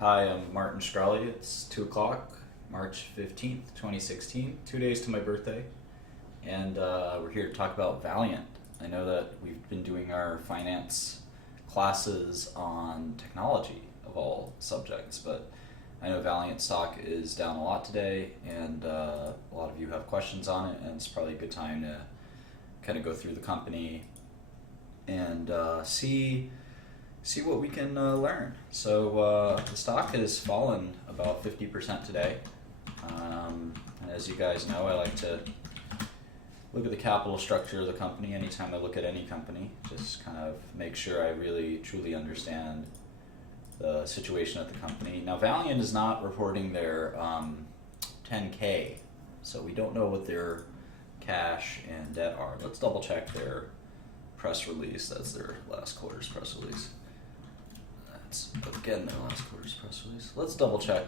Hi, I'm Martin Shkreli. It's 2 o'clock, March 15th, 2016, 2 days to my birthday. And we're here to talk about Valiant. I know that we've been doing our finance classes on technology of all subjects, but I know Valiant stock is down a lot today, and a lot of you have questions on it, and it's probably a good time to kind of go through the company and see what we can learn. So the stock has fallen about 50% today. And as you guys know, I like to look at the capital structure of the company anytime I look at any company, just kind of make sure I really truly understand the situation at the company. Now Valiant is not reporting their 10K, so we don't know what their cash and debt are. Let's double check their press release. That's their last quarter's press release. That's again their last quarter's press release. Let's double check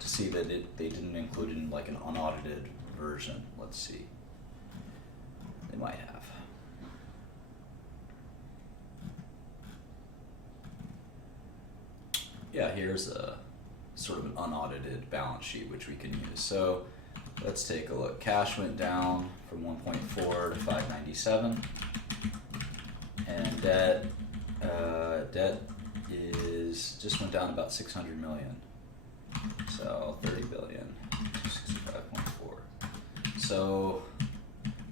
to see that they didn't include it in like an unaudited version. Let's see. They might have. Yeah, here's a sort of an unaudited balance sheet which we can use. So let's take a look. Cash went down from 1.4 to 597, and debt is just went down about 600 million. So 30 billion, 65.4. So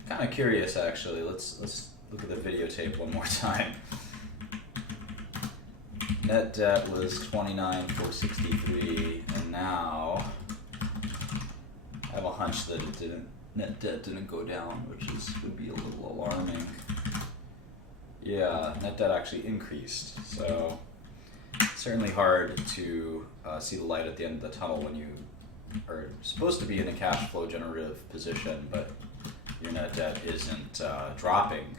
kind of curious actually. Let's look at the videotape one more time. Net debt was 29,463, and now I have a hunch that net debt didn't go down, which would be a little alarming. Yeah, net debt actually increased. So it's certainly hard to see the light at the end of the tunnel when you are supposed to be in a cash flow generative position, but your net debt isn't dropping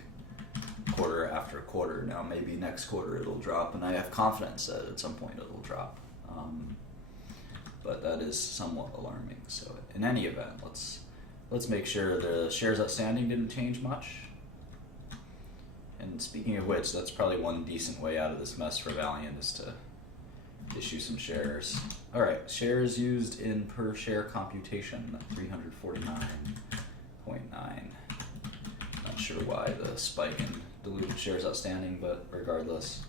quarter after quarter. Now maybe next quarter it'll drop, and I have confidence that at some point it'll drop. But that is somewhat alarming. So in any event, let's make sure the shares outstanding didn't change much. And speaking of which, that's probably one decent way out of this mess for Valiant is to issue some shares. All right, shares used in per share computation, 349.9. Not sure why the spike in diluted shares outstanding, but regardless,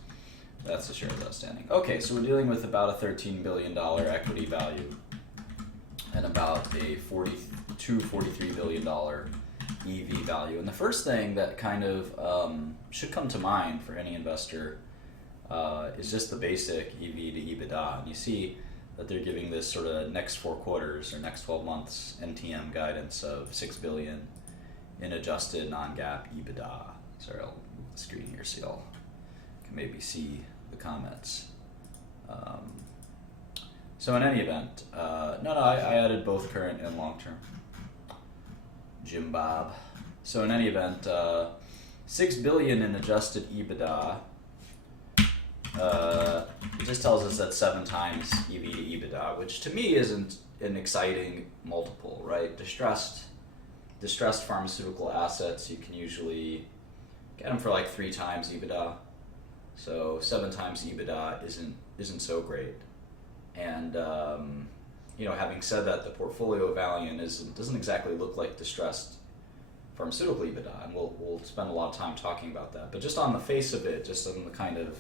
that's the shares outstanding. Okay, so we're dealing with about a $13 billion equity value and about a $43 billion EV value. And the first thing that kind of should come to mind for any investor is just the basic EV to EBITDA. And you see that they're giving this sort of next 4 quarters or next 12 months NTM guidance of $6 billion in adjusted non-GAAP EBITDA. Sorry, I'll move the screen here so y'all can maybe see the comments. So in any event, I added both current and long-term. Jim Bob. So in any event, $6 billion in adjusted EBITDA. It just tells us that 7 times EV to EBITDA, which to me isn't an exciting multiple, right? Distressed pharmaceutical assets, you can usually get them for like 3 times EBITDA. So 7 times EBITDA isn't so great. And having said that, the portfolio of Valiant doesn't exactly look like distressed pharmaceutical EBITDA, and we'll spend a lot of time talking about that. But just on the face of it, just on the kind of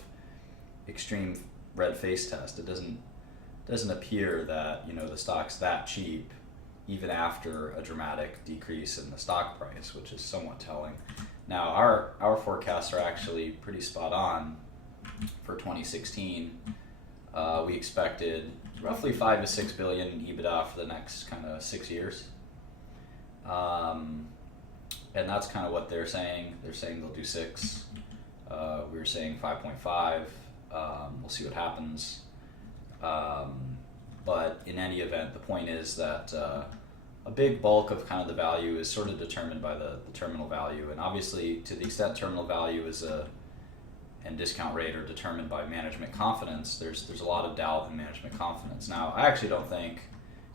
extreme red face test, it doesn't appear that the stock's that cheap, even after a dramatic decrease in the stock price, which is somewhat telling. Now our forecasts are actually pretty spot on for 2016. We expected roughly 5 to 6 billion in EBITDA for the next kind of 6 years. And that's kind of what they're saying. They're saying they'll do 6. We were saying 5.5. We'll see what happens. But in any event, the point is that a big bulk of kind of the value is sort of determined by the terminal value. And obviously, to the extent terminal value and discount rate are determined by management confidence, there's a lot of doubt in management confidence. Now, I actually don't think,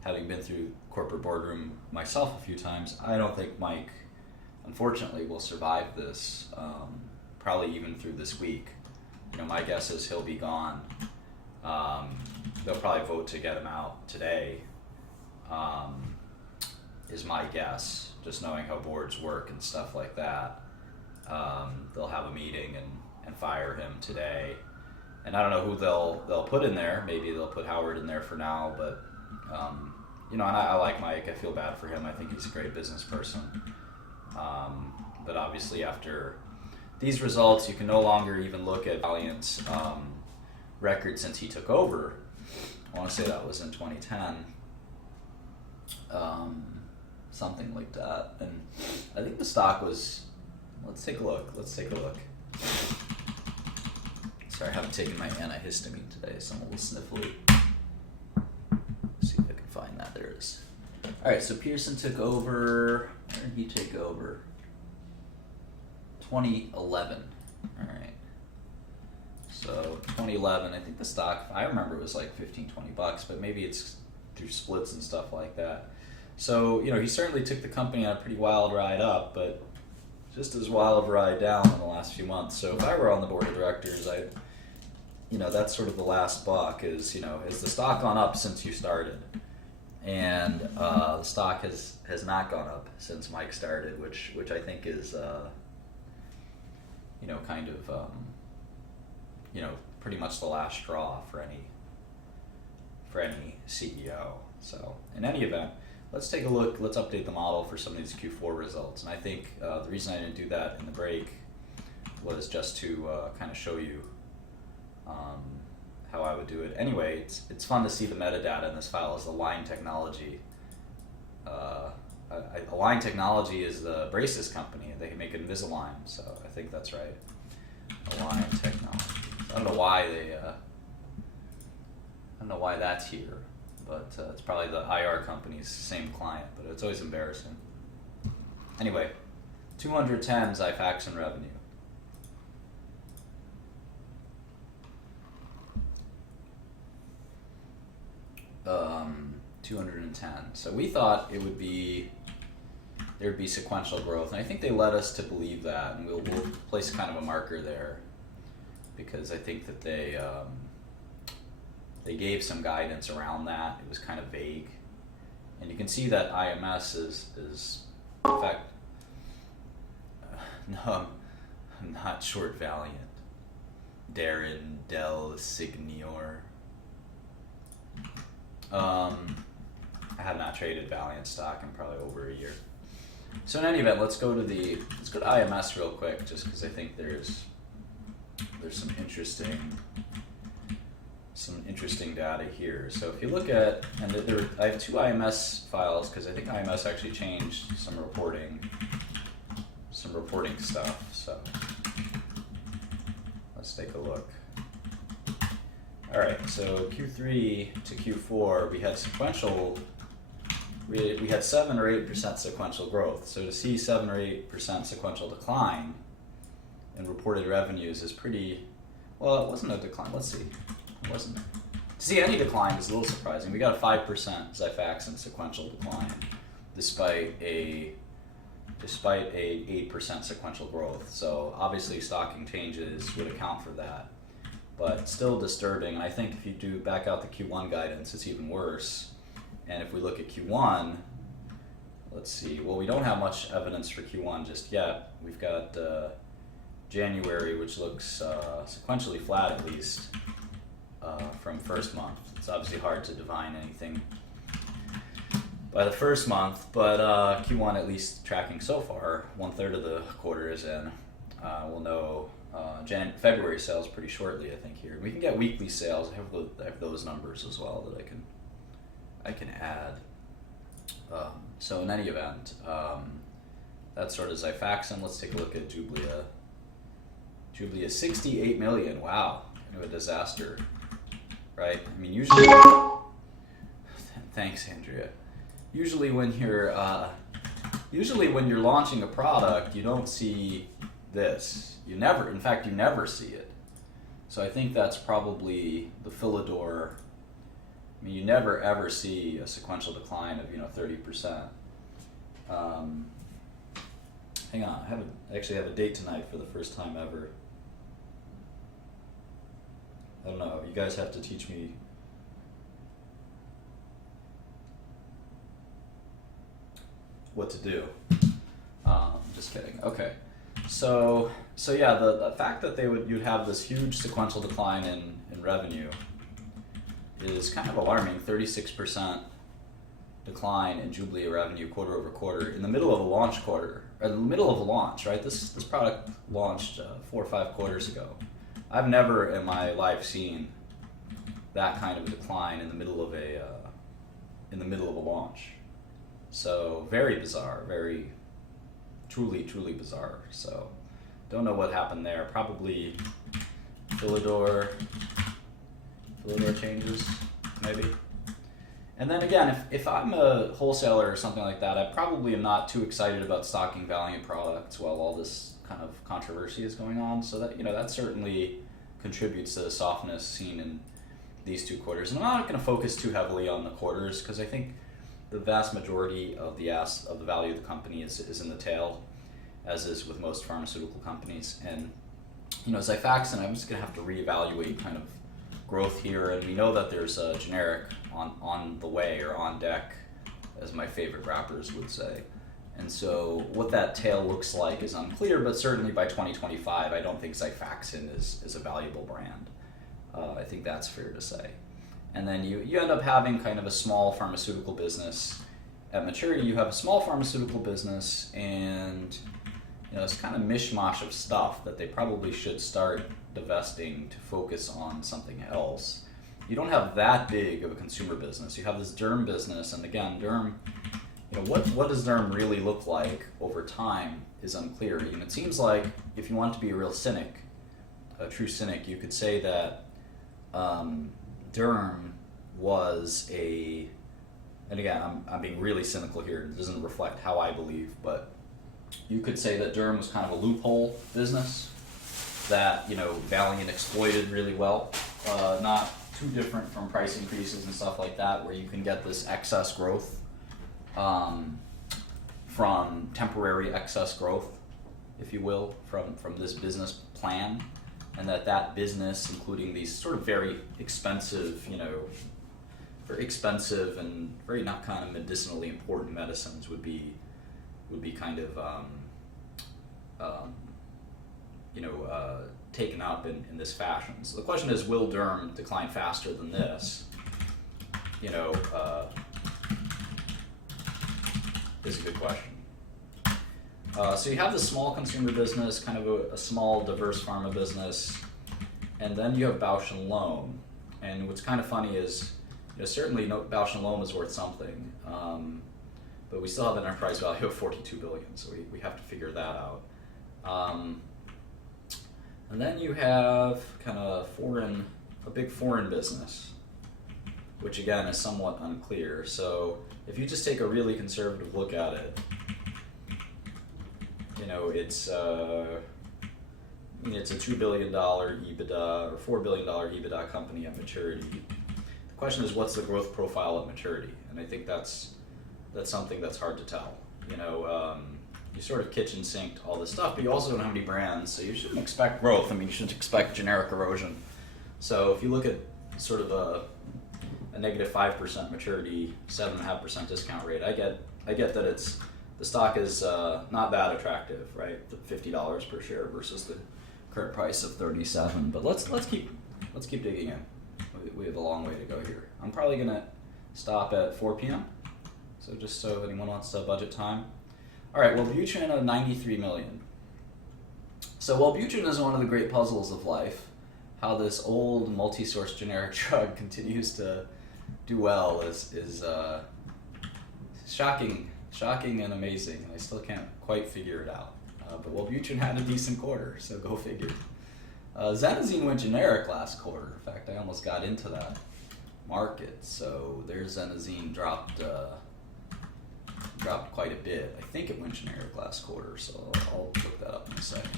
having been through corporate boardroom myself a few times, I don't think Mike, unfortunately, will survive this, probably even through this week. My guess is he'll be gone. But they'll probably vote to get him out today. Is my guess, just knowing how boards work and stuff like that. They'll have a meeting and fire him today. And I don't know who they'll put in there. Maybe they'll put Howard in there for now, but and I like Mike. I feel bad for him. I think he's a great business person. But obviously after these results, you can no longer even look at Valiant's record since he took over. I want to say that was in 2010. Something like that. And I think the stock was, let's take a look. Sorry, I haven't taken my antihistamine today, so I'm a little sniffly. See if I can find that. There it is. Alright, so Pearson took over, where did he take over? 2011. Alright. So 2011, I think the stock, I remember it was like $15-20, but maybe it's through splits and stuff like that. So, he certainly took the company on a pretty wild ride up, but just as wild of a ride down in the last few months. So if I were on the board of directors, that's sort of the last buck is the stock gone up since you started? And the stock has not gone up since Mike started, which I think is, kind of, pretty much the last straw for any CEO. So in any event, let's take a look. Let's update the model for some of these Q4 results. And I think the reason I didn't do that in the break was just to kind of show you how I would do it. Anyway, it's fun to see the metadata in this file as Align Technology. Align Technology is the braces company. They make Invisalign, so I think that's right. Align Technology. I don't know why that's here, but it's probably the IR company's same client, but it's always embarrassing. Anyway, 210 Xifaxan revenue. 210. So we thought there'd be sequential growth, and I think they led us to believe that, and we'll place kind of a marker there, because I think that they gave some guidance around that. It was kind of vague, and you can see that IMS is in fact no, I'm not short Valiant. Darren Del Signor. I have not traded Valiant stock in probably over a year. So in any event, let's go to IMS real quick, just because I think there's some interesting data here. So if you look at, and I have two IMS files because I think IMS actually changed some reporting stuff. So let's take a look. All right, so Q3 to Q4, we had 7 or 8% sequential growth. So to see 7 or 8% sequential decline in reported revenues is pretty, well, it wasn't a decline. Let's see, it wasn't. To see any decline is a little surprising. We got a 5% Xifaxan sequential decline, despite a 8% sequential growth. So obviously stocking changes would account for that, but still disturbing. And I think if you do back out the Q1 guidance, it's even worse. And if we look at Q1, let's see, well, we don't have much evidence for Q1 just yet. We've got January, which looks sequentially flat at least from first month. It's obviously hard to divine anything by the first month, but Q1 at least tracking so far. 1/3 of the quarter is in. We'll know February sales pretty shortly, I think. Here we can get weekly sales. I have those numbers as well that I can add. So in any event, that's sort of Xifaxan. Let's take a look at Jublia. Jublia, 68 million. Wow, kind of a disaster, right? I mean, usually. Thanks, Andrea. Usually when you're launching a product, you don't see this. You never see it. So I think that's probably the Philidor. I mean, you never ever see a sequential decline of 30%. Hang on, I actually have a date tonight for the first time ever. I don't know. You guys have to teach me what to do. Just kidding. Okay, so yeah, the fact that you'd have this huge sequential decline in revenue is kind of alarming. 36% decline in Jubilee revenue quarter over quarter in the middle of a launch quarter, or in the middle of a launch, right? This product launched 4 or 5 quarters ago. I've never in my life seen that kind of a decline in the middle of a launch. So very bizarre, very truly bizarre. So don't know what happened there. Probably Philidor changes, maybe. And then again, if I'm a wholesaler or something like that, I probably am not too excited about stocking Valiant products while all this kind of controversy is going on. So that, that certainly contributes to the softness seen in these 2 quarters. And I'm not going to focus too heavily on the quarters because I think the vast majority of the value of the company is in the tail, as is with most pharmaceutical companies. And as I fax in, I'm just going to have to reevaluate kind of growth here. And we know that there's a generic on the way, or on deck, as my favorite rappers would say. And so what that tail looks like is unclear, but certainly by 2025, I don't think Xifaxan is a valuable brand. I think that's fair to say. And then you end up having kind of a small pharmaceutical business. At maturity, you have a small pharmaceutical business, and it's kind of mishmash of stuff that they probably should start divesting to focus on something else. You don't have that big of a consumer business. You have this derm business, and again, derm, what does derm really look like over time is unclear. It seems like if you want to be a real cynic, a true cynic, you could say that derm was and again, I'm being really cynical here, it doesn't reflect how I believe, but you could say that derm was kind of a loophole business that, Valiant exploited really well. Not too different from price increases and stuff like that, where you can get this excess growth from temporary excess growth, if you will, from this business plan. And that business, including these sort of very expensive, very expensive and very not kind of medicinally important medicines would be kind of taken up in this fashion. So the question is, will derm decline faster than this? Is a good question. So you have the small consumer business, kind of a small diverse pharma business, and then you have Bausch & Lomb. And what's kind of funny is, certainly Bausch & Lomb is worth something, but we still have an enterprise value of $42 billion, so we have to figure that out. And then you have kind of a big foreign business, which again is somewhat unclear. So if you just take a really conservative look at it, it's a $2 billion EBITDA or $4 billion EBITDA company at maturity. The question is, what's the growth profile at maturity? And I think that's something that's hard to tell. You sort of kitchen sinked all this stuff, but you also don't have any brands, so you shouldn't expect growth. You shouldn't expect generic erosion. So if you look at sort of a negative 5% maturity, 7.5% discount rate, I get that the stock is not that attractive, right? $50 per share versus the current price of $37. But let's keep digging in. We have a long way to go here. I'm probably gonna stop at 4 p.m. So just so anyone wants to budget time. All right, Wellbutrin at 93 million. So Wellbutrin is one of the great puzzles of life. How this old multi-source generic drug continues to do well is shocking and amazing, and I still can't quite figure it out. But Wellbutrin had a decent quarter, so go figure. Xenazine went generic last quarter. In fact, I almost got into that market. So their Xenazine dropped quite a bit. I think it went generic last quarter, so I'll look that up in a second.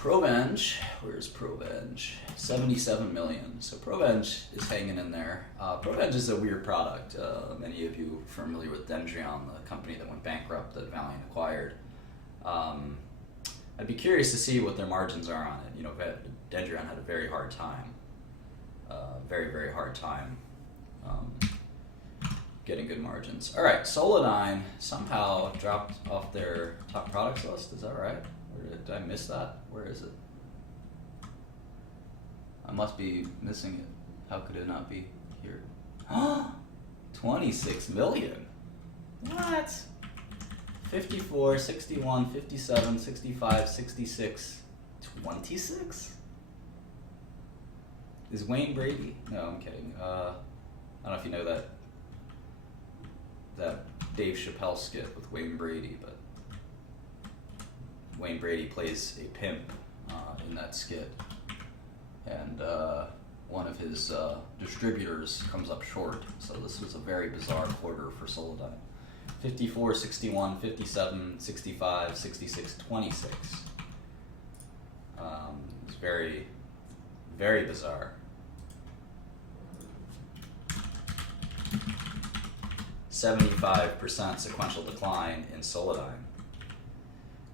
Provenge, where's Provenge? 77 million. So Provenge is hanging in there. Provenge is a weird product. Many of you are familiar with Dendreon, the company that went bankrupt that Valiant acquired. I'd be curious to see what their margins are on it. Dendreon had a very hard time. Very hard time getting good margins. All right, Solidyne somehow dropped off their top products list. Is that right? Or did I miss that? Where is it? I must be missing it. How could it not be here? 26 million. What? 54, 61, 57, 65, 66, 26? Is Wayne Brady? No, I'm kidding. I don't know if you know that Dave Chappelle skit with Wayne Brady, but Wayne Brady plays a pimp in that skit, and one of his distributors comes up short. So this was a very bizarre quarter for Solidyne. 54, 61, 57, 65, 66, 26. It's very, very bizarre. 75% sequential decline in Solidyne.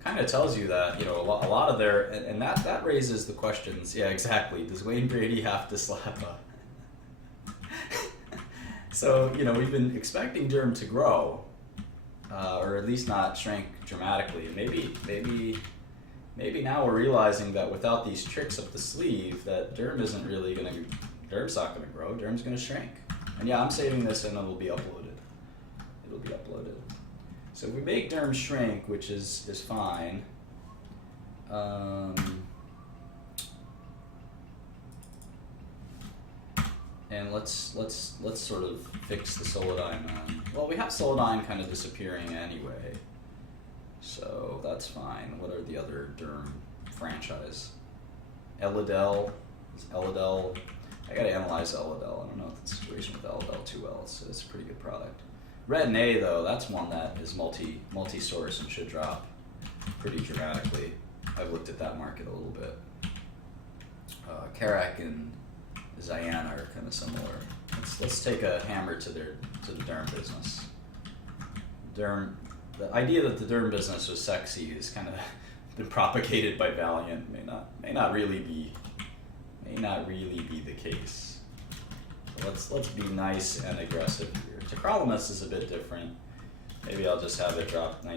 Kind of tells you that, you know, a lot of their, and that raises the questions. Yeah, exactly. Does Wayne Brady have to slap a? So, you know, we've been expecting Derm to grow, or at least not shrink dramatically. Maybe now we're realizing that without these tricks up the sleeve, that Derm isn't really gonna. Derm's not gonna grow. Derm's gonna shrink. And yeah, I'm saving this, and it'll be uploaded. It'll be uploaded. So if we make Derm shrink, which is fine. And let's sort of fix the Solidyne. Well, we have Solidyne kind of disappearing anyway, so that's fine. What are the other Derm franchise? Elidel. Is Elidel? I gotta analyze Elidel. I don't know if the situation with Elidel too well. It's a pretty good product. Red and A though, that's one that is multi-source and should drop pretty dramatically. I've looked at that market a little bit. Karak and Ziana are kind of similar. Let's take a hammer to the Derm business. The idea that the Derm business was sexy is kind of been propagated by Valiant. May not really be the case. So let's be nice and aggressive here. Tacrolimus is a bit different. Maybe I'll just have it drop 2% a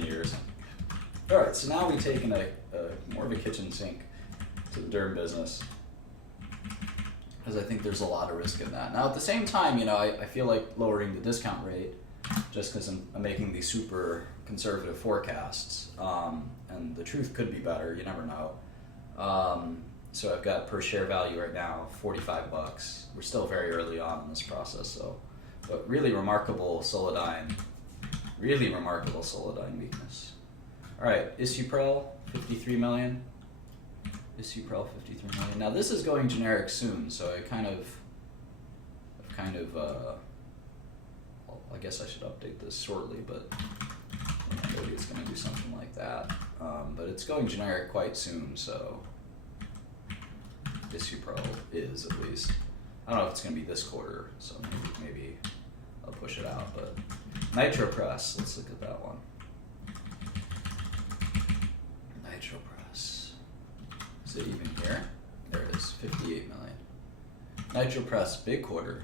year or something. All right, so now we've taken a more of a kitchen sink to the Derm business, because I think there's a lot of risk in that. Now at the same time, you know, I feel like lowering the discount rate just because I'm making these super conservative forecasts, and the truth could be better. You never know. So I've got per share value right now, $45. We're still very early on in this process, so, but really remarkable Solidyne weakness. All right, Isuprel, 53 million. Isuprel, 53 million. Now this is going generic soon, so well, I guess I should update this shortly, but maybe it's going to do something like that. But it's going generic quite soon, so. Isuprel is, at least. I don't know if it's going to be this quarter, so maybe I'll push it out. But NitroPress, let's look at that one. NitroPress. Is it even here? There it is, 58 million. NitroPress, big quarter.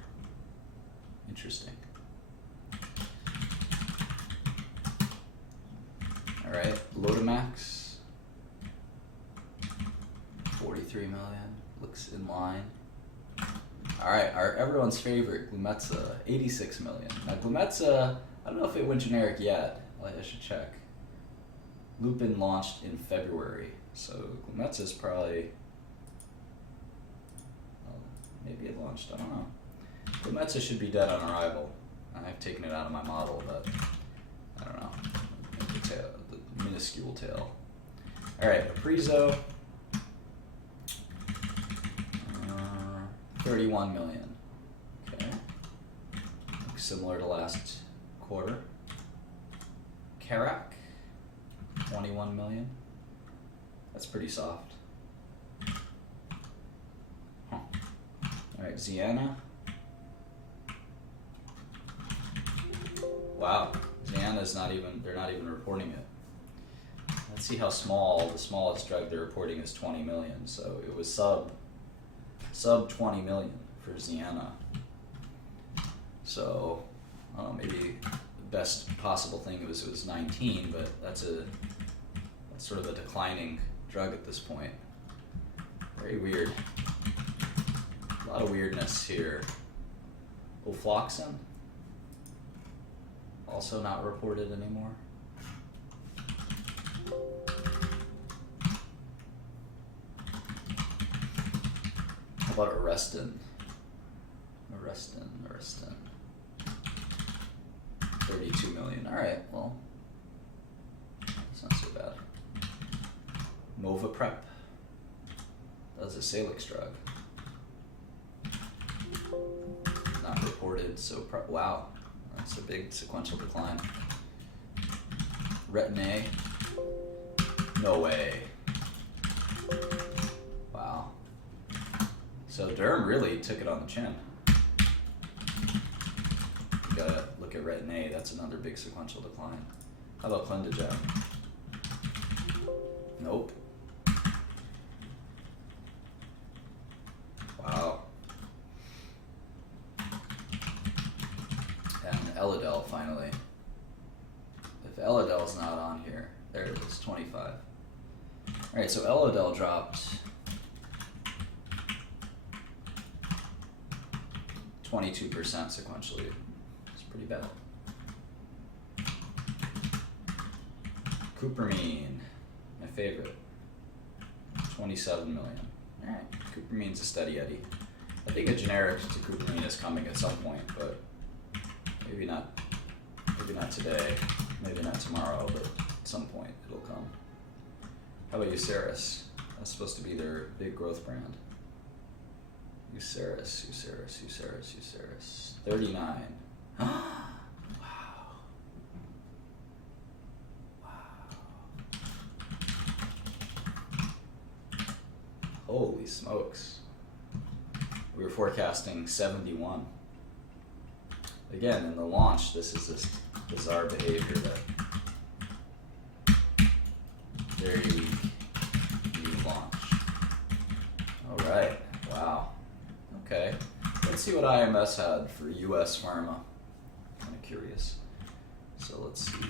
Interesting. All right, Lotamax, 43 million. Looks in line. All right, everyone's favorite, Glumetza, 86 million. Now Glumetza, I don't know if it went generic yet. I should check. Lupin launched in February, so Glumetza's probably, well, maybe it launched, I don't know. Glumetza should be dead on arrival. I've taken it out of my model, but I don't know. The minuscule tail. All right, Aprizo. 31 million. Okay. Looks similar to last quarter. Karak, 21 million. That's pretty soft. Huh. All right, Ziana. Wow, Ziana's they're not even reporting it. Let's see how small. The smallest drug they're reporting is 20 million, so it was sub 20 million for Ziana. So, I don't know, maybe the best possible thing was it was 19, but that's sort of a declining drug at this point. Very weird. A lot of weirdness here. Ofloxacin, also not reported anymore. How about Arestin? Arestin. 32 million. Alright, well, that's not so bad. Movaprep. That's a Salix drug. Not reported, so wow, that's a big sequential decline. Retin-A. No way. Wow. So Derm really took it on the chin. You gotta look at Retin-A, that's another big sequential decline. How about Clendigen? Nope. Wow. And Elidel finally. If Elidel's not on here, there it is, 25. Alright, so Elidel dropped 22% sequentially. It's pretty bad. Cupramine, my favorite. 27 million. Alright, Cupramine's a steady Eddie. I think a generic to Cupramine is coming at some point, but maybe not today, maybe not tomorrow, but at some point it'll come. How about Uceris? That's supposed to be their big growth brand. Uceris. 39. Wow. Holy smokes. We were forecasting 71. Again, in the launch, this is this bizarre behavior that very new launch. Alright, wow. Okay, let's see what IMS had for US Pharma. Kind of curious. So let's see,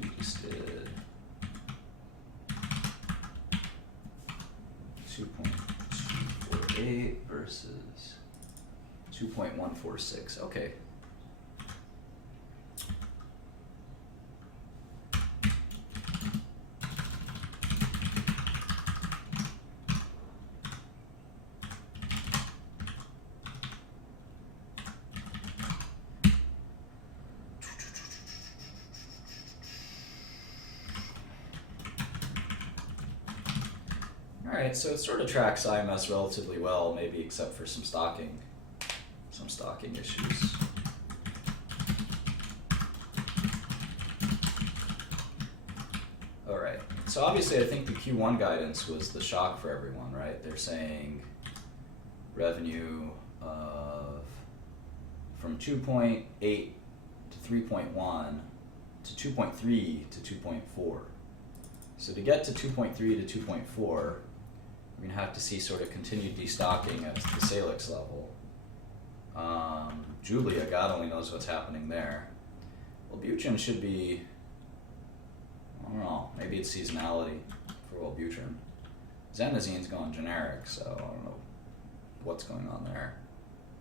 we just did 2.248 versus 2.146. Okay. Alright, so it sort of tracks IMS relatively well, maybe except for some stocking issues. Alright, so obviously I think the Q1 guidance was the shock for everyone, right? They're saying revenue of from 2.8 to 3.1 to 2.3 to 2.4. So to get to 2.3 to 2.4, we're going to have to see sort of continued destocking at the Salix level. Julia, God only knows what's happening there. Wellbutrin should be, I don't know, maybe it's seasonality for Wellbutrin. Xanazine's going generic, so I don't know what's going on there.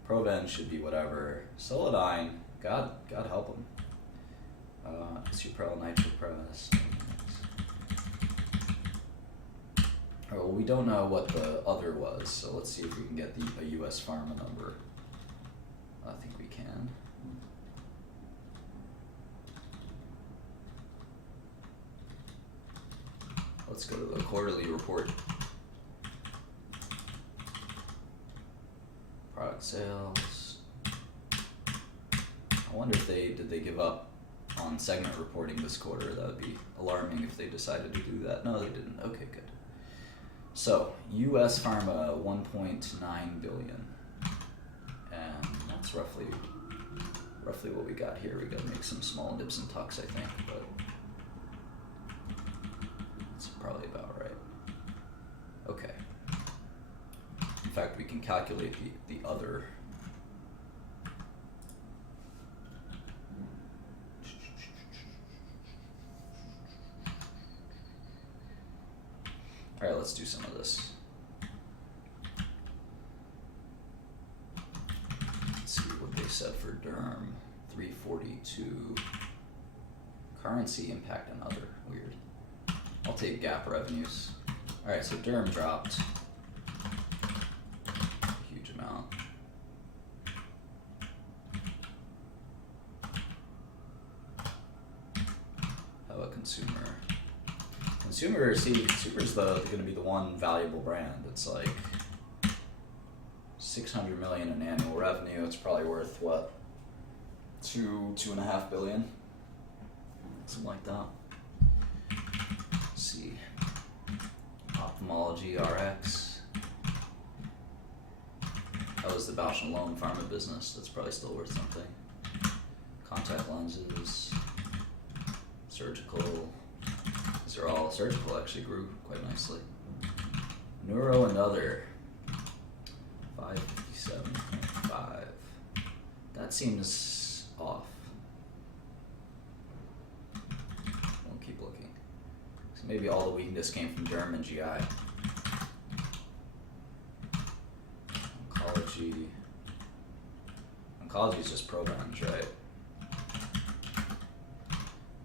Proven should be whatever. Solodine, God help him. Suprel, nitropres. All right, well, we don't know what the other was, so let's see if we can get a US Pharma number. I think we can. Let's go to the quarterly report. Product sales. I wonder if did they give up on segment reporting this quarter? That would be alarming if they decided to do that. No, they didn't. Okay, good. So, US Pharma, 1.9 billion. And that's roughly what we got here. We gotta make some small nips and tucks, I think, but that's probably about right. Okay. In fact, we can calculate the other let's do some of this. Let's see what they said for Derm. 342. Currency impact and other. Weird. I'll take GAAP revenues. Alright, so Derm dropped a huge amount. How about consumer? Consumer's going to be the one valuable brand. It's like 600 million in annual revenue. It's probably worth what? 2.5 billion? Something like that. Let's see. Ophthalmology, RX. That was the Bausch & Lomb pharma business. That's probably still worth something. Contact lenses. Surgical. These are all surgical, actually grew quite nicely. Neuro and other. 557.5. That seems off. We'll keep looking. So maybe all the weakness came from Derm and GI. Oncology. Oncology is just programs, right?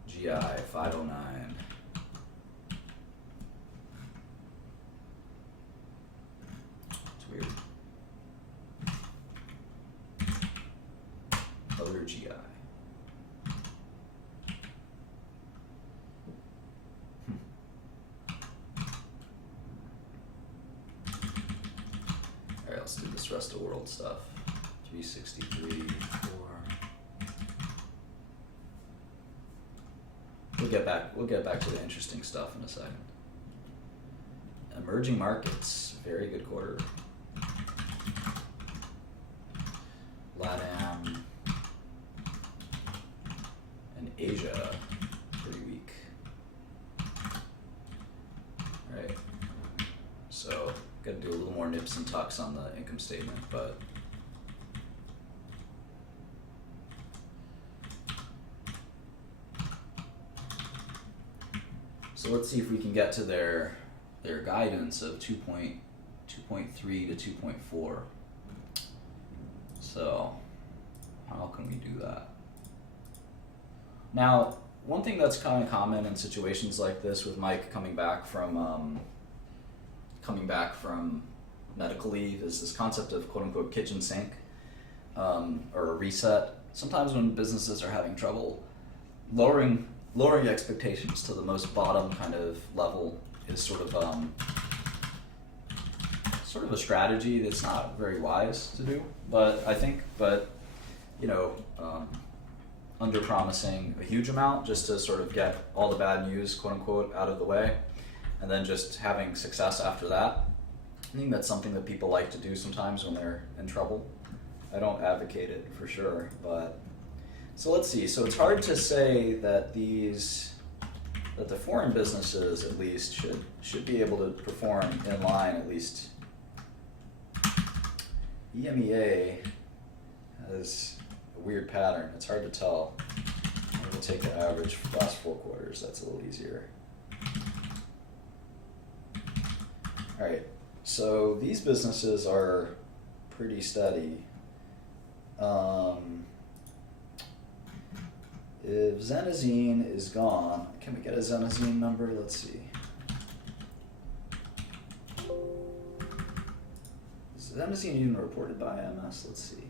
GI 509. It's weird. Other GI. Alright, let's do this rest of world stuff. 363, 4. We'll get back to the interesting stuff in a second. Emerging markets, very good quarter. LATAM and Asia, pretty weak. Alright, so gotta do a little more nips and tucks on the income statement, but so let's see if we can get to their guidance of 2.3 to 2.4. So how can we do that? Now, one thing that's kind of common in situations like this, with Mike coming back from medical leave, is this concept of quote unquote kitchen sink, or a reset. Sometimes when businesses are having trouble, lowering expectations to the most bottom kind of level is sort of a strategy that's not very wise to do. But under promising a huge amount just to sort of get all the bad news, quote unquote, out of the way, and then just having success after that. I think that's something that people like to do sometimes when they're in trouble. I don't advocate it for sure, but so let's see. So it's hard to say that the foreign businesses at least should be able to perform in line at least. EMEA has a weird pattern. It's hard to tell. We'll take the average for the last 4 quarters. That's a little easier. All right. So these businesses are pretty steady. If Zenazine is gone, can we get a Zenazine number? Let's see. Is Zenazine even reported by IMS? Let's see.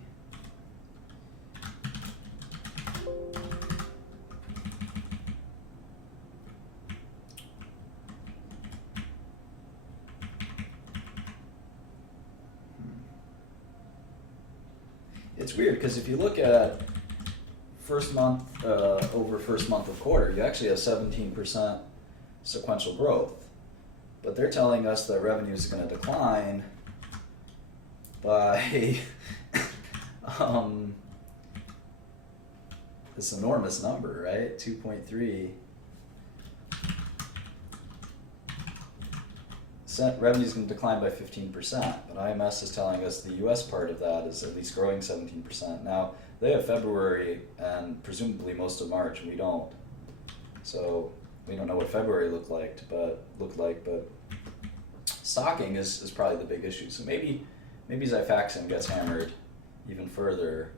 It's weird because if you look at first month over first month of quarter, you actually have 17% sequential growth. But they're telling us that revenue is going to decline by this enormous number, right? 2.3. Revenue is going to decline by 15%, but IMS is telling us the US part of that is at least growing 17%. Now, they have February and presumably most of March, and we don't. So we don't know what February looked like, but stocking is probably the big issue. So maybe Xifaxan gets hammered even further.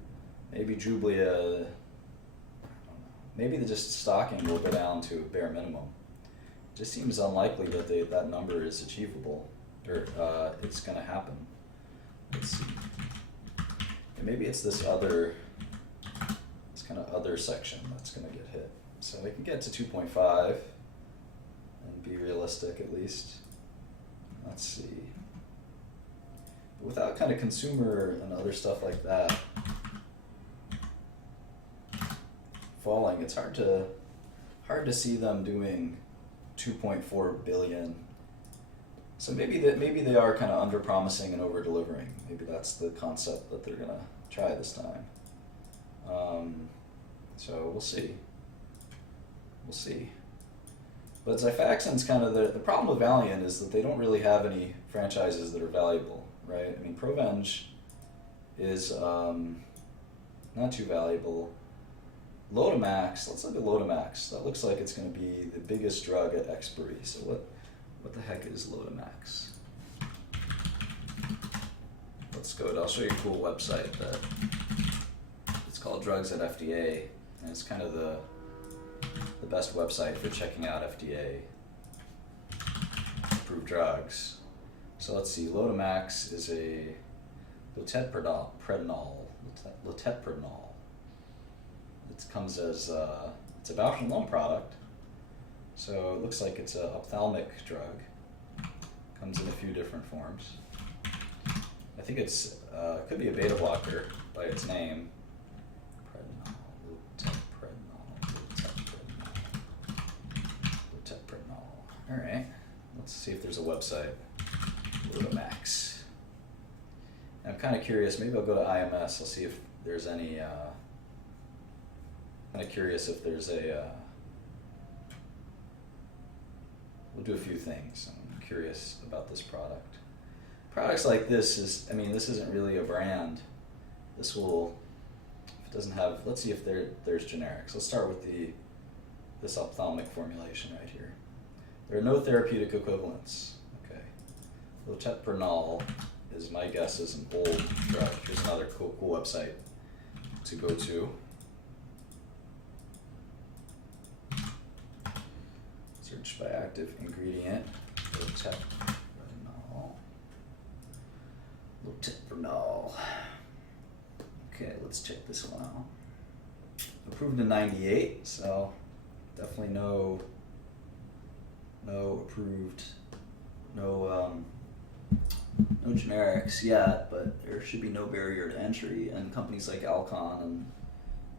Maybe Jublia, maybe the just stocking will go down to a bare minimum. It just seems unlikely that that number is achievable, or it's going to happen. Let's see. And maybe it's this kind of other section that's going to get hit. So we can get to 2.5 and be realistic at least. Let's see. But without kind of consumer and other stuff like that falling, it's hard to see them doing 2.4 billion. So maybe they are kind of under promising and over delivering. Maybe that's the concept that they're gonna try this time. So we'll see. We'll see. But Xifaxan's kind of the problem with Valiant is that they don't really have any franchises that are valuable, right? I mean, Provenge is not too valuable. Lotamax, let's look at Lotamax. That looks like it's going to be the biggest drug at expiry. So what the heck is Lotamax? Let's go. I'll show you a cool website that it's called Drugs at FDA, and it's kind of the best website for checking out FDA approved drugs. So let's see. Lotamax is a loteprednol. It comes as it's a Bausch & Lomb product, so it looks like it's an ophthalmic drug. Comes in a few different forms. I think it's could be a beta blocker by its name. Loteprednol. All right, let's see if there's a website. Lotamax. I'm kind of curious. Maybe I'll go to IMS. I'll see if there's any. Kind of curious if there's we'll do a few things. I'm curious about this product. Products like this this isn't really a brand. If it doesn't have, let's see if there's generics. Let's start with this ophthalmic formulation right here. There are no therapeutic equivalents. Okay. Loteprednol is, my guess, is an old drug. Here's another cool website to go to. Search by active ingredient. Loteprednol. Okay, let's check this one out. Approved in '98, so definitely no approved, no generics yet, but there should be no barrier to entry, and companies like Alcon and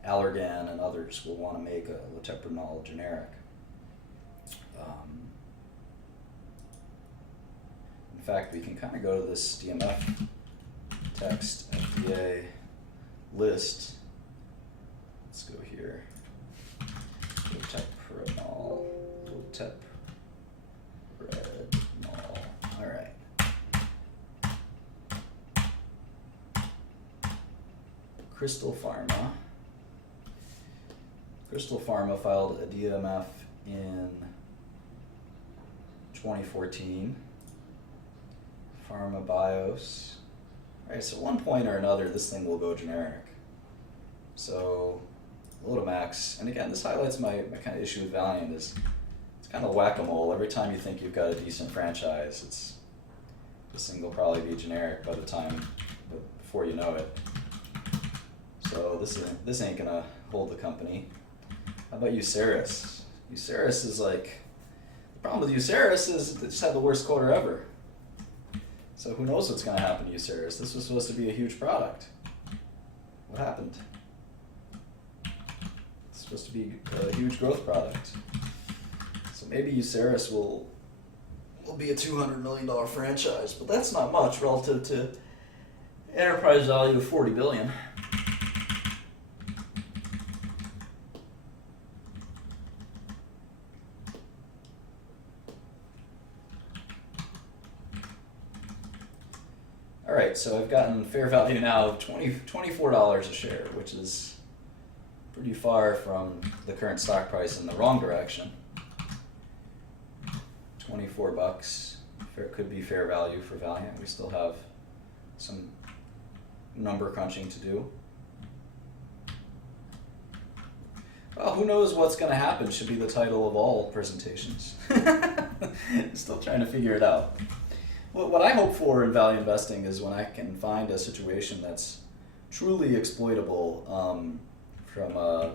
Allergan and others will want to make a Loteprednol generic. In fact, we can kind of go to this DMF text FDA list. Let's go here. Loteprednol. All right. Crystal Pharma filed a DMF in 2014. Pharma Bios. All right, so at one point or another, this thing will go generic. So Lotamax, and again, this highlights my kind of issue with Valiant is it's kind of whack-a-mole. Every time you think you've got a decent franchise, this thing will probably be generic by the time, before you know it. So this ain't gonna hold the company. How about Uceris? Uceris is like, the problem with Uceris is they just had the worst quarter ever. So who knows what's going to happen to Uceris? This was supposed to be a huge product. What happened? It's supposed to be a huge growth product. So maybe Uceris will be a $200 million franchise, but that's not much relative to enterprise value of $40 billion. All right, so I've gotten fair value now of $24 a share, which is pretty far from the current stock price in the wrong direction. $24, could be fair value for Valiant. We still have some number crunching to do. Well, who knows what's going to happen should be the title of all presentations. Still trying to figure it out. What I hope for in value investing is when I can find a situation that's truly exploitable from a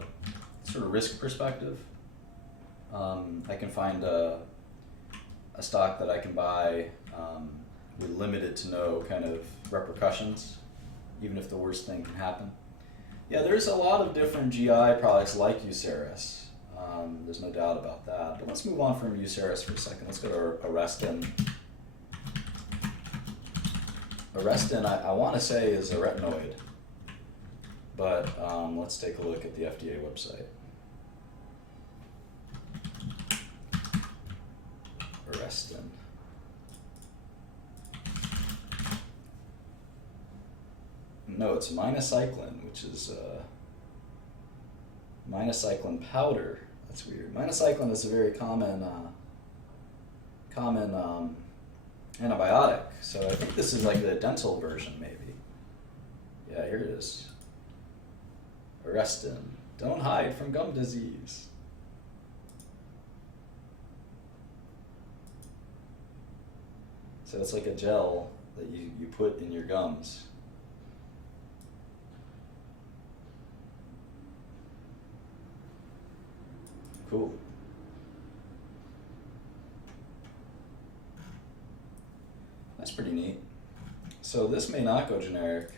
sort of risk perspective. I can find a stock that I can buy with limited to no kind of repercussions, even if the worst thing can happen. Yeah, there's a lot of different GI products like Uceris. There's no doubt about that. But let's move on from Uceris for a second. Let's go to Arestin. Arestin, I want to say, is a retinoid. But let's take a look at the FDA website. Arestin. No, it's minocycline, which is minocycline powder. That's weird. Minocycline is a very common antibiotic. So I think this is like the dental version, maybe. Yeah, here it is. Arestin. Don't hide from gum disease. So it's like a gel that you put in your gums. Cool. That's pretty neat. So this may not go generic.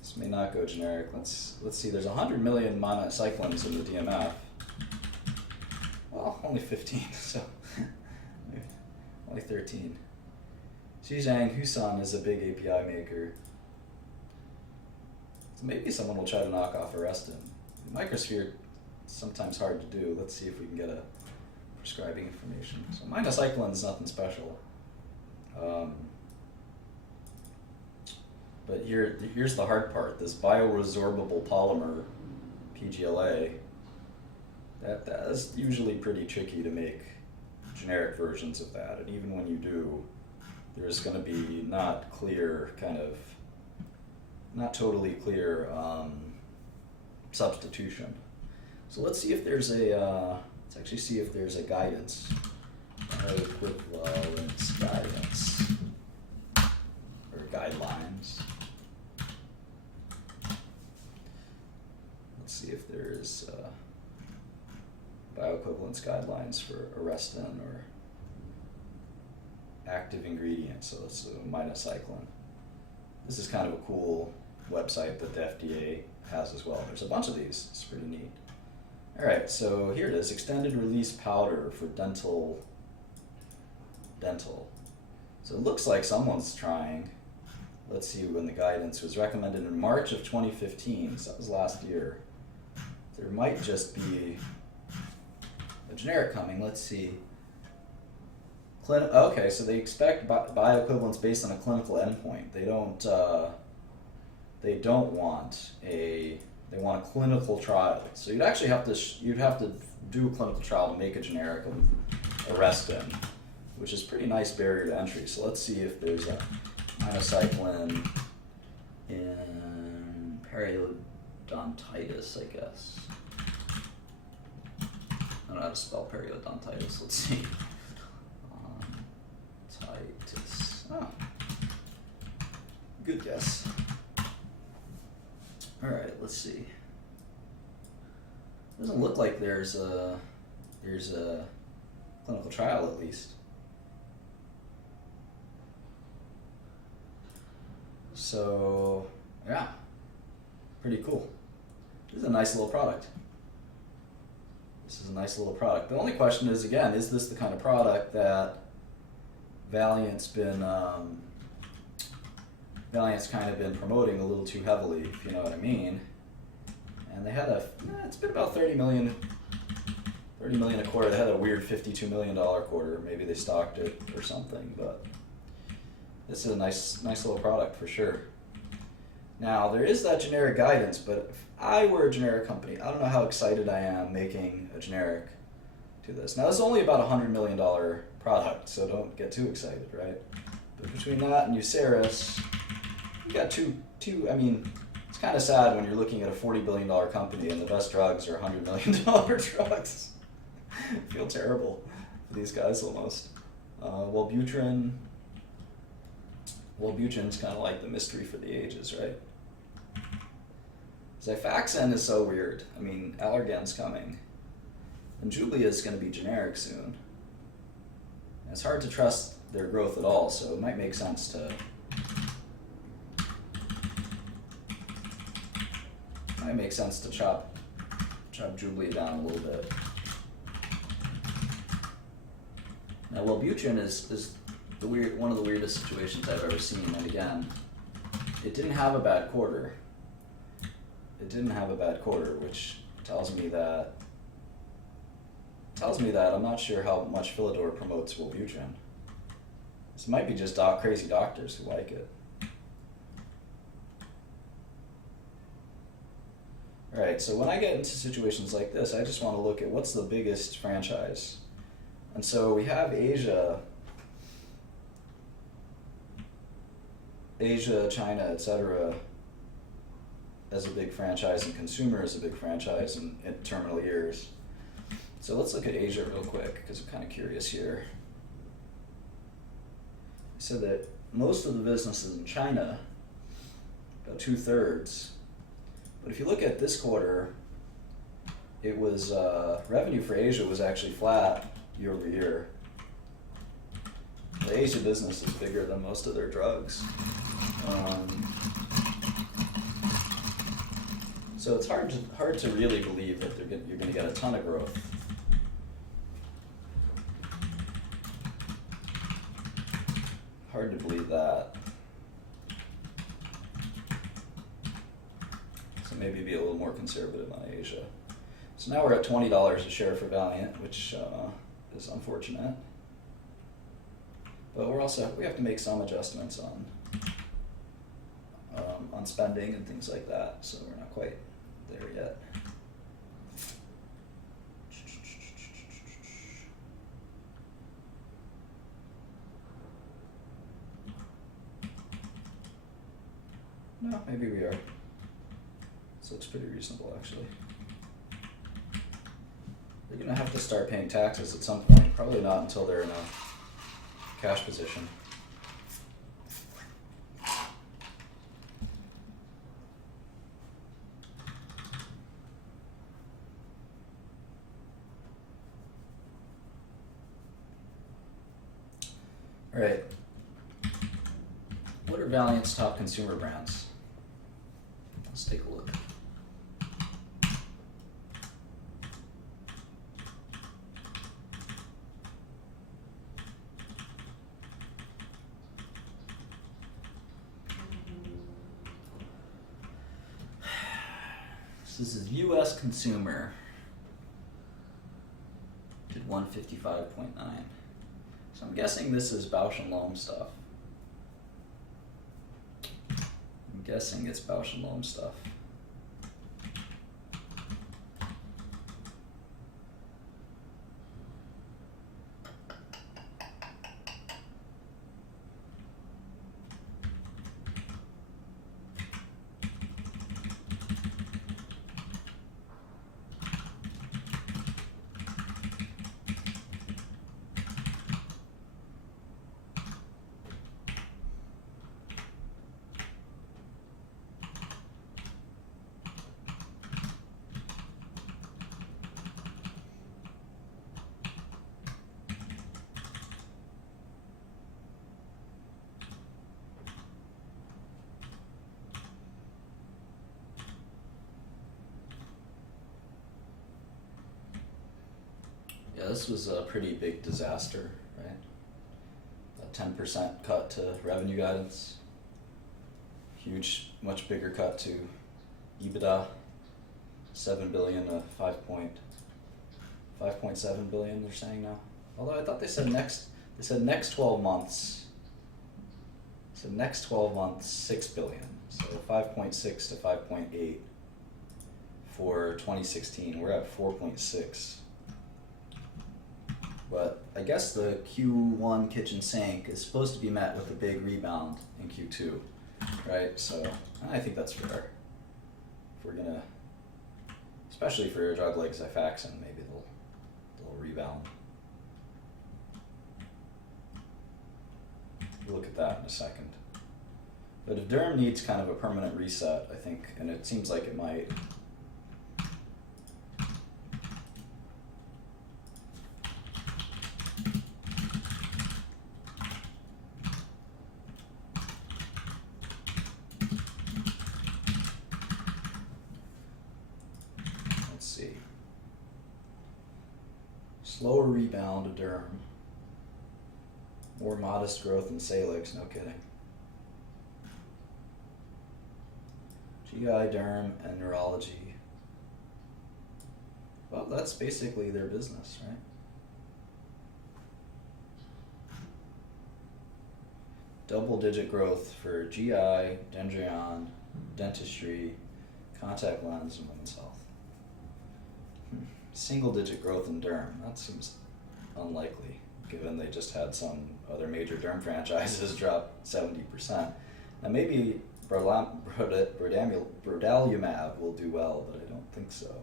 This may not go generic. Let's see. There's 100 million minocyclines in the DMF. Well, only 15. So only 13. Zhejiang Husan is a big API maker. So maybe someone will try to knock off Arestin. Microsphere is sometimes hard to do. Let's see if we can get a prescribing information. So minocycline is nothing special. But here's the hard part. This bioresorbable polymer, PGLA, that is usually pretty tricky to make generic versions of that. And even when you do, there's going to be not totally clear substitution. So let's see if there's let's actually see if there's a guidance, equivalence guidance, or guidelines. Let's see if there's bioequivalence guidelines for Arestin or active ingredients. So it's minocycline. This is kind of a cool website that the FDA has as well. There's a bunch of these. It's pretty neat. All right, so here it is, extended release powder for dental. So it looks like someone's trying. Let's see when the guidance was recommended in March of 2015, so that was last year. There might just be a generic coming. Let's see. Okay, so they expect bioequivalence based on a clinical endpoint. They want a clinical trial. So you'd actually have to do a clinical trial to make a generic of Arestin, which is a pretty nice barrier to entry. So let's see if there's a minocycline in periodontitis, I guess. I don't know how to spell periodontitis. Let's see. Titus. Oh. Good guess. All right, let's see. Doesn't look like there's a clinical trial, at least. So yeah, pretty cool. This is a nice little product. The only question is, again, is this the kind of product that Valiant's kind of been promoting a little too heavily, if you know what I mean. And they had it's been about 30 million a quarter. They had a weird $52 million quarter. Maybe they stocked it or something, but this is a nice little product for sure. Now, there is that generic guidance, but if I were a generic company, I don't know how excited I am making a generic to this. Now, this is only about $100 million product, so don't get too excited, right? But between that and Uceris, you got two. I mean, it's kind of sad when you're looking at a $40 billion company and the best drugs are $100 million drugs. I feel terrible for these guys almost. Wellbutrin's kind of like the mystery for the ages, right? Xifaxan is so weird. I mean, Allergan's coming. And Jublia is going to be generic soon. And it's hard to trust their growth at all, so it might make sense to chop Jublia down a little bit. Now, Wellbutrin is one of the weirdest situations I've ever seen, and again, it didn't have a bad quarter. Which tells me that I'm not sure how much Philidor promotes Wellbutrin. This might be just crazy doctors who like it. Alright, so when I get into situations like this, I just want to look at what's the biggest franchise. And so we have Asia, China, etc. as a big franchise, and consumer as a big franchise in terminal years. So let's look at Asia real quick, because I'm kind of curious here. I said that most of the businesses in China, about 2/3, but if you look at this quarter, it was, revenue for Asia was actually flat year over year. The Asia business is bigger than most of their drugs. So it's hard to really believe that you're going to get a ton of growth. Hard to believe that. So maybe be a little more conservative on Asia. So now we're at $20 a share for Valiant, which is unfortunate. But we have to make some adjustments on spending and things like that. So we're not quite there yet. No, maybe we are. This looks pretty reasonable, actually. They're going to have to start paying taxes at some point. Probably not until they're in a cash position. All right. What are Valiant's top consumer brands? Let's take a look. This is U.S. consumer. Did 155.9. So I'm guessing this is Bausch & Lomb stuff. I'm guessing it's Bausch & Lomb stuff. Yeah, this was a pretty big disaster, right? A 10% cut to revenue guidance. Huge, much bigger cut to EBITDA. 7 billion to 5.7 billion they're saying now. Although I thought they said next 12 months. So next 12 months, 6 billion. So 5.6 to 5.8 for 2016. We're at 4.6. But I guess the Q1 kitchen sink is supposed to be met with a big rebound in Q2, right? So I think that's fair. If we're gonna, especially for a drug like Xifaxan, maybe they'll rebound. We'll look at that in a second. But if Derm needs kind of a permanent reset, I think, and it seems like it might. Let's see. Slower rebound of Derm. More modest growth in Salix, no kidding. GI, Derm, and Neurology. Well, that's basically their business, right? Double-digit growth for GI, Dendrion, Dentistry, Contact Lens, and Women's Health. Single-digit growth in Derm. That seems unlikely, given they just had some other major Derm franchises drop 70%. Now maybe Brodalumab will do well, but I don't think so.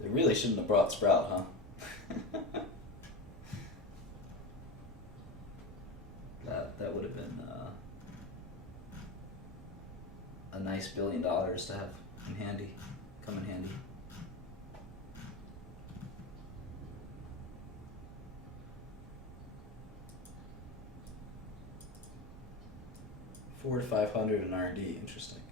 They really shouldn't have brought Sprout, huh? That would have been a nice $1 billion to have in handy, come in handy. $400 to $500 in R&D, interesting.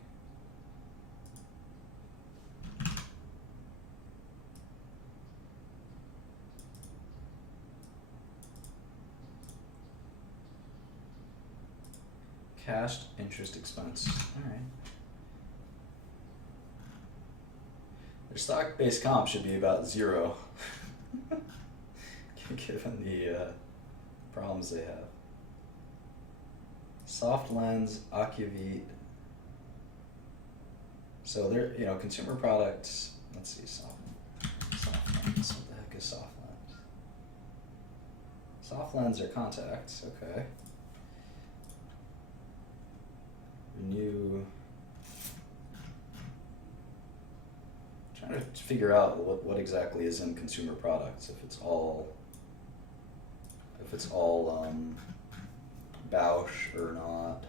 Cash interest expense. All right. Their stock-based comp should be about 0, given the problems they have. Soft Lens, Ocuvite. So they're, consumer products. Let's see, soft lens. What the heck is soft lens? Soft lens are contacts. Okay. Renew. Trying to figure out what exactly is in consumer products. If it's all Bausch or not.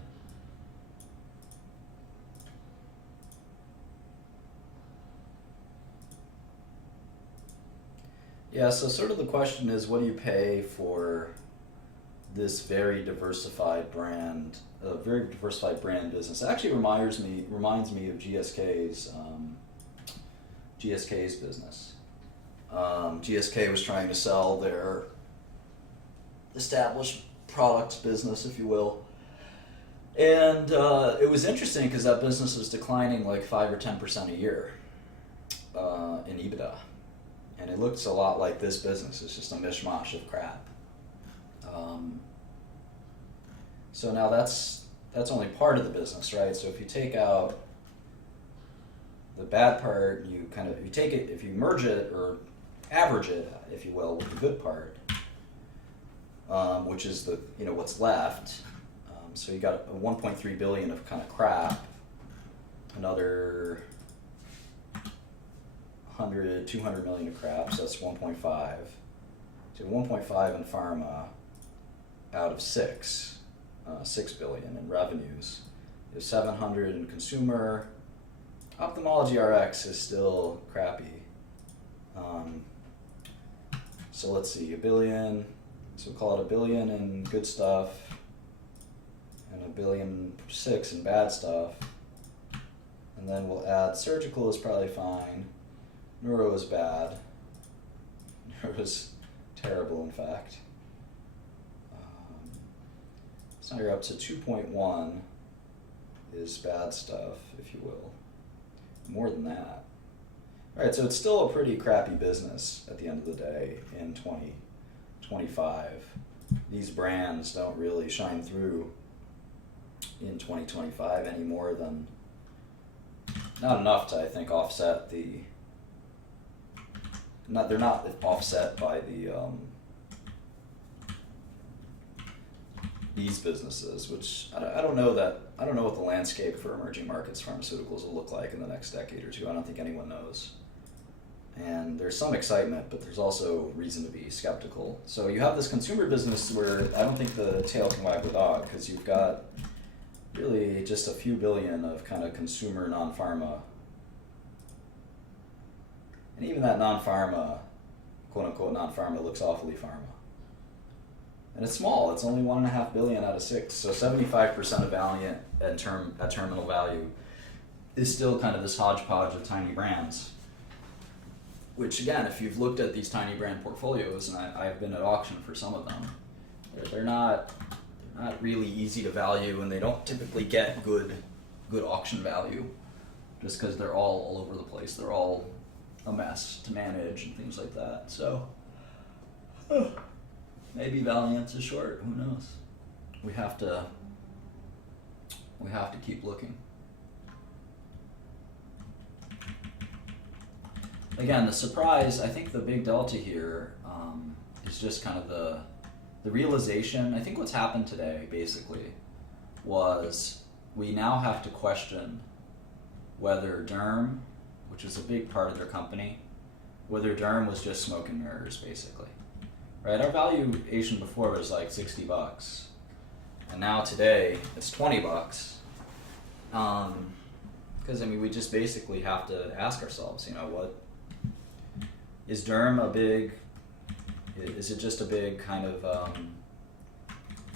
Yeah, so sort of the question is, what do you pay for this very diversified brand business? It actually reminds me of GSK's business. GSK was trying to sell their established products business, if you will, and it was interesting because that business was declining like 5 or 10% a year in EBITDA, and it looks a lot like this business. It's just a mishmash of crap. So now that's only part of the business, right? So if you take out the bad part, if you merge it or average it, if you will, with the good part, which is what's left. So you got a 1.3 billion of kind of crap, another 200 million of crap, so that's 1.5. So 1.5 in pharma out of 6 billion in revenues. There's 700 in consumer. Ophthalmology RX is still crappy. So let's see, $1 billion. So we'll call it $1 billion in good stuff and $1.6 billion in bad stuff. And then we'll add surgical is probably fine. Neuro is bad. Neuro is terrible, in fact. So now you're up to 2.1 is bad stuff, if you will. More than that. All right, so it's still a pretty crappy business at the end of the day in 2025. These brands don't really shine through in 2025 any more than not enough to, I think, offset the. They're not offset by the these businesses, which I don't know what the landscape for emerging markets pharmaceuticals will look like in the next decade or two. I don't think anyone knows. And there's some excitement, but there's also reason to be skeptical. So you have this consumer business where I don't think the tail can wag the dog, because you've got really just a few billion of kind of consumer non-pharma. And even that non-pharma, quote-unquote non-pharma, looks awfully pharma. And it's small. It's only 1.5 billion out of 6. So 75% of Valiant at terminal value is still kind of this hodgepodge of tiny brands. Which again, if you've looked at these tiny brand portfolios, and I've been at auction for some of them, they're not really easy to value, and they don't typically get good auction value, just because they're all over the place. They're all a mess to manage and things like that. So maybe Valiant's is short. Who knows? We have to keep looking. Again, the surprise, I think the big delta here is just kind of the realization. I think what's happened today, basically, was we now have to question whether Derm, which was a big part of their company, whether Derm was just smoke and mirrors, basically. Right? Our valuation before was like $60. And now today, it's $20. Because, I mean, we just basically have to ask ourselves, what is Derm is it just a big kind of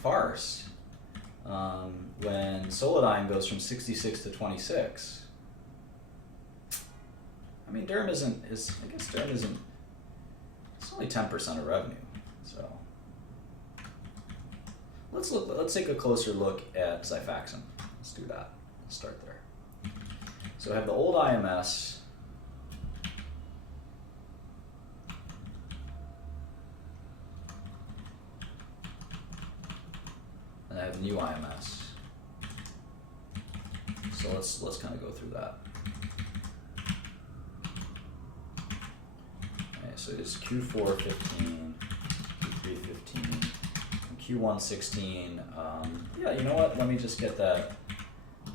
farce? When Solidyne goes from 66 to 26, I mean, Derm isn't, it's only 10% of revenue, so. Let's take a closer look at Xifaxan. Let's do that, let's start there. So I have the old IMS, and I have new IMS. So let's kind of go through that. Okay, so it's Q4 15, Q3 15, and Q1 16. Yeah, you know what? Let me just get that.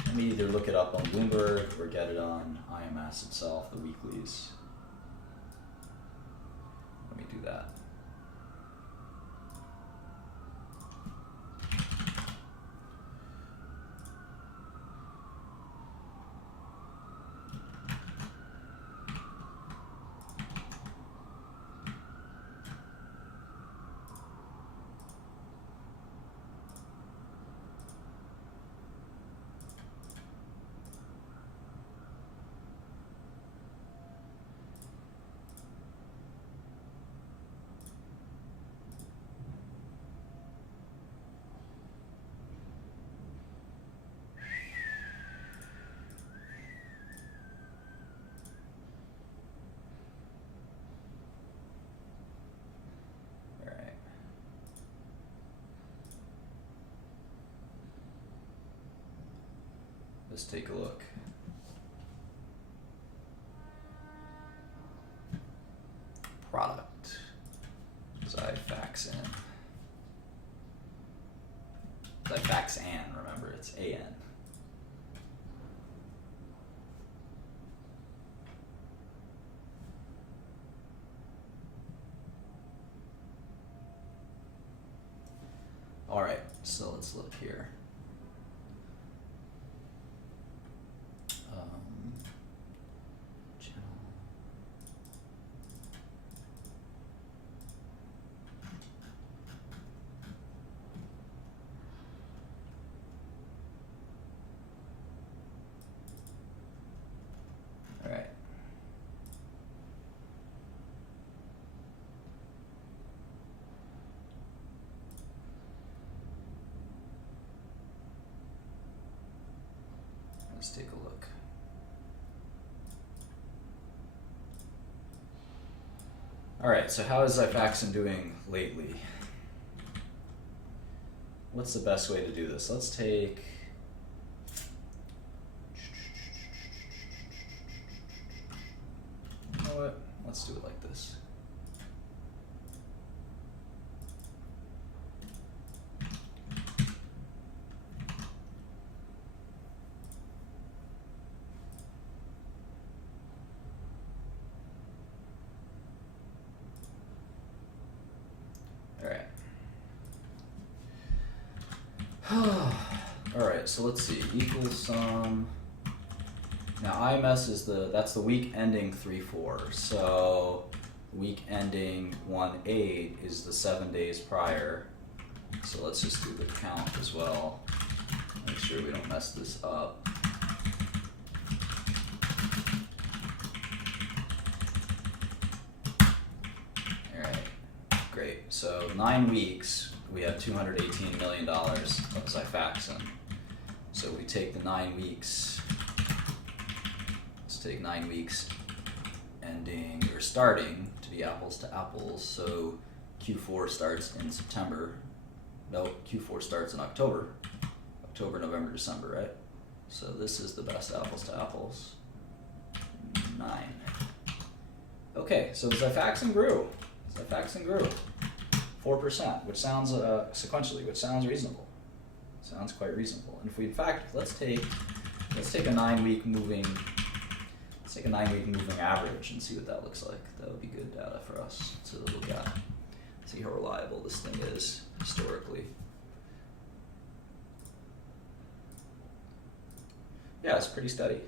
Let me either look it up on Bloomberg or get it on IMS itself, the weeklies. Let me do that. Let's take a look. Product. Xifaxan. Xifaxan, remember, it's AN. All right, so let's look here. Let's take a look. All right, so how is Xifaxan doing lately? What's the best way to do this? Let's take know what? Let's do it like this. Alright, so let's see, equals sum. Now IMS is that's the week ending 3/4, so week ending 1/8 is the 7 days prior. So let's just do the count as well. Make sure we don't mess this up. Alright, great. So 9 weeks, we have $218 million of Xifaxan. So we take the 9 weeks, let's take 9 weeks ending, or starting to be apples to apples. So Q4 starts in September. No, Q4 starts in October. October, November, December, right? So this is the best apples to apples. 9. Okay, so Xifaxan grew. Xifaxan grew 4%, which sounds sequentially, which sounds reasonable. Sounds quite reasonable. And if we, in fact, let's take a 9 week moving average and see what that looks like. That would be good data for us to look at. See how reliable this thing is historically. Yeah, it's pretty steady.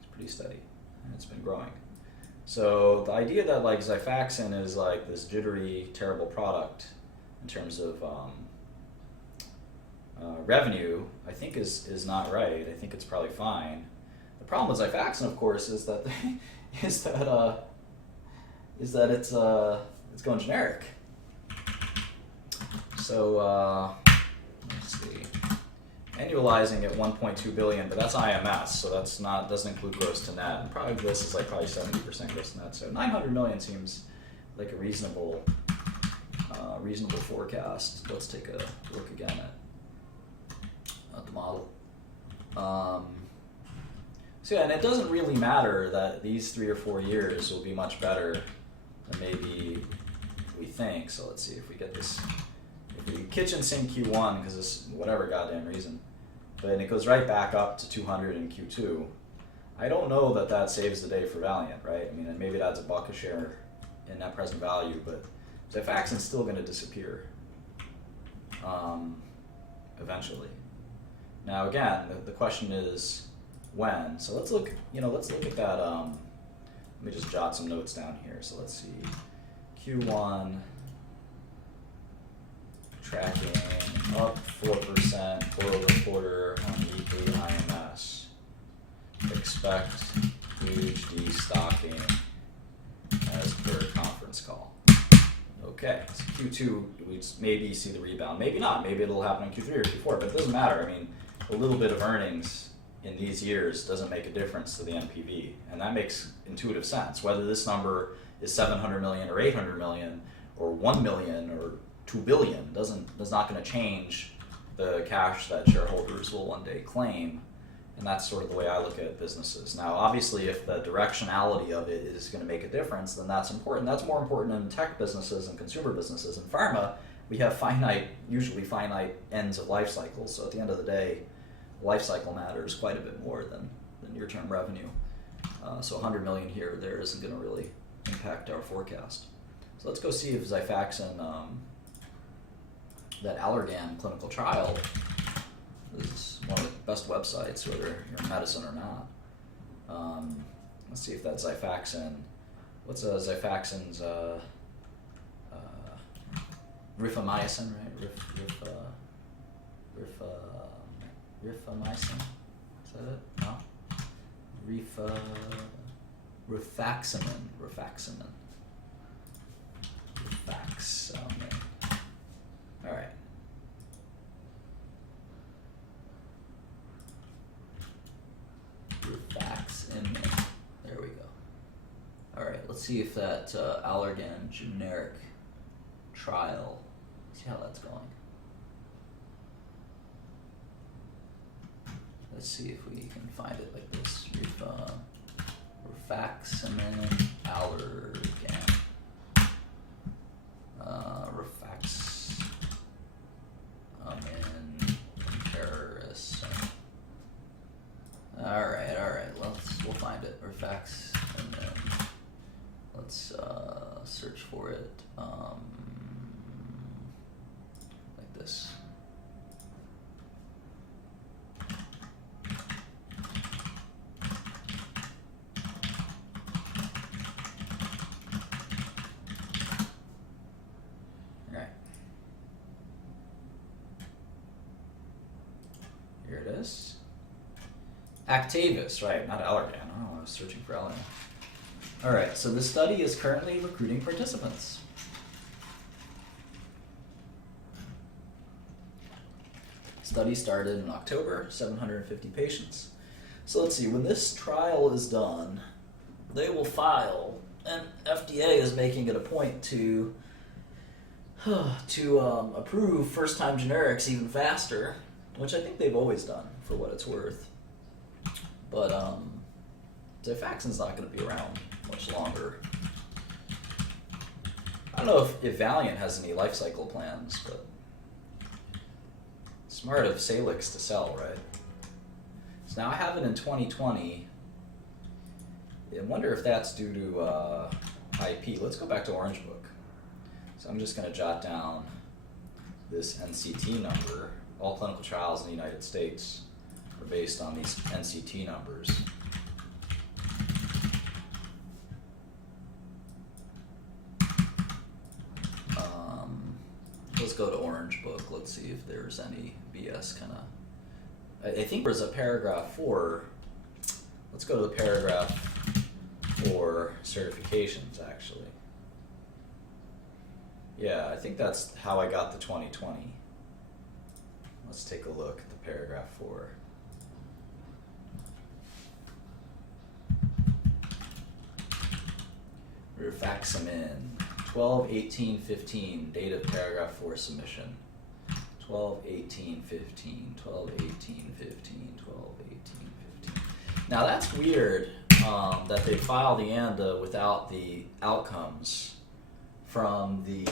It's pretty steady, and it's been growing. So the idea that like Xifaxan is like this jittery, terrible product in terms of revenue, I think is not right. I think it's probably fine. The problem with Xifaxan, of course, is that it's going generic. So let's see, annualizing at 1.2 billion, but that's IMS, so doesn't include gross to net. And probably this is like 70% gross to net. So 900 million seems like a reasonable forecast. Let's take a look again at the model. So yeah, and it doesn't really matter that these 3 or 4 years will be much better than maybe we think. So let's see if we get this. If we kitchen sink Q1 because this whatever goddamn reason, but it goes right back up to 200 in Q2. I don't know that saves the day for Valiant, right? I mean, and maybe that's $1 a share in net present value, but Xifaxan's still going to disappear eventually. Now again, the question is when. So let's look at that. Let me just jot some notes down here. So let's see, Q1 tracking up 4% quarter-over-quarter on weekly IMS. Expect huge destocking as per conference call. Okay, so Q2 we maybe see the rebound, maybe not. Maybe it'll happen in Q3 or Q4, but it doesn't matter. I mean, a little bit of earnings in these years doesn't make a difference to the NPV, and that makes intuitive sense. Whether this number is 700 million or 800 million or 1 million or 2 billion is not going to change the cash that shareholders will one day claim, and that's sort of the way I look at businesses. Now, obviously, if the directionality of it is going to make a difference, then that's important. That's more important in tech businesses and consumer businesses. In pharma, we have usually finite ends of life cycles. So at the end of the day, life cycle matters quite a bit more than near-term revenue. So 100 million here or there isn't going to really impact our forecast. So let's go see if Xifaxan, that Allergan clinical trial, is one of the best websites, whether you're in medicine or not. Let's see if that Xifaxan, what's Xifaxan's rifamycin, right? Rifamycin, is that it? No? Rifaximin. All right. Rifaximin. There we go. All right. Let's see if that Allergan generic trial. See how that's going. Let's see if we can find it like this. rifaximin, allergan. Rifaximin comparison. All right. We'll find it. Rifaximin. Let's search for it. Like this. Here it is. Actavis, right, not Allergan. Oh, I was searching for Allergan. All right, so this study is currently recruiting participants. Study started in October, 750 patients. So let's see, when this trial is done, they will file, and FDA is making it a point to approve first-time generics even faster, which I think they've always done, for what it's worth. But Xifaxan's not going to be around much longer. I don't know if Valiant has any life cycle plans, but smart of Salix to sell, right? So now I have it in 2020. I wonder if that's due to IP. Let's go back to Orange Book. So I'm just going to jot down this NCT number. All clinical trials in the United States are based on these NCT numbers. Let's go to Orange Book. Let's see if there's any BS kind of. I think there's a paragraph 4. Let's go to the paragraph 4 certifications, actually. Yeah, I think that's how I got the 2020. Let's take a look at the paragraph 4. Rifaximin, 12/18/15, date of paragraph 4 submission. 12/18/15, 12/18/15, 12/18/15. Now that's weird that they filed the ANDA without the outcomes from the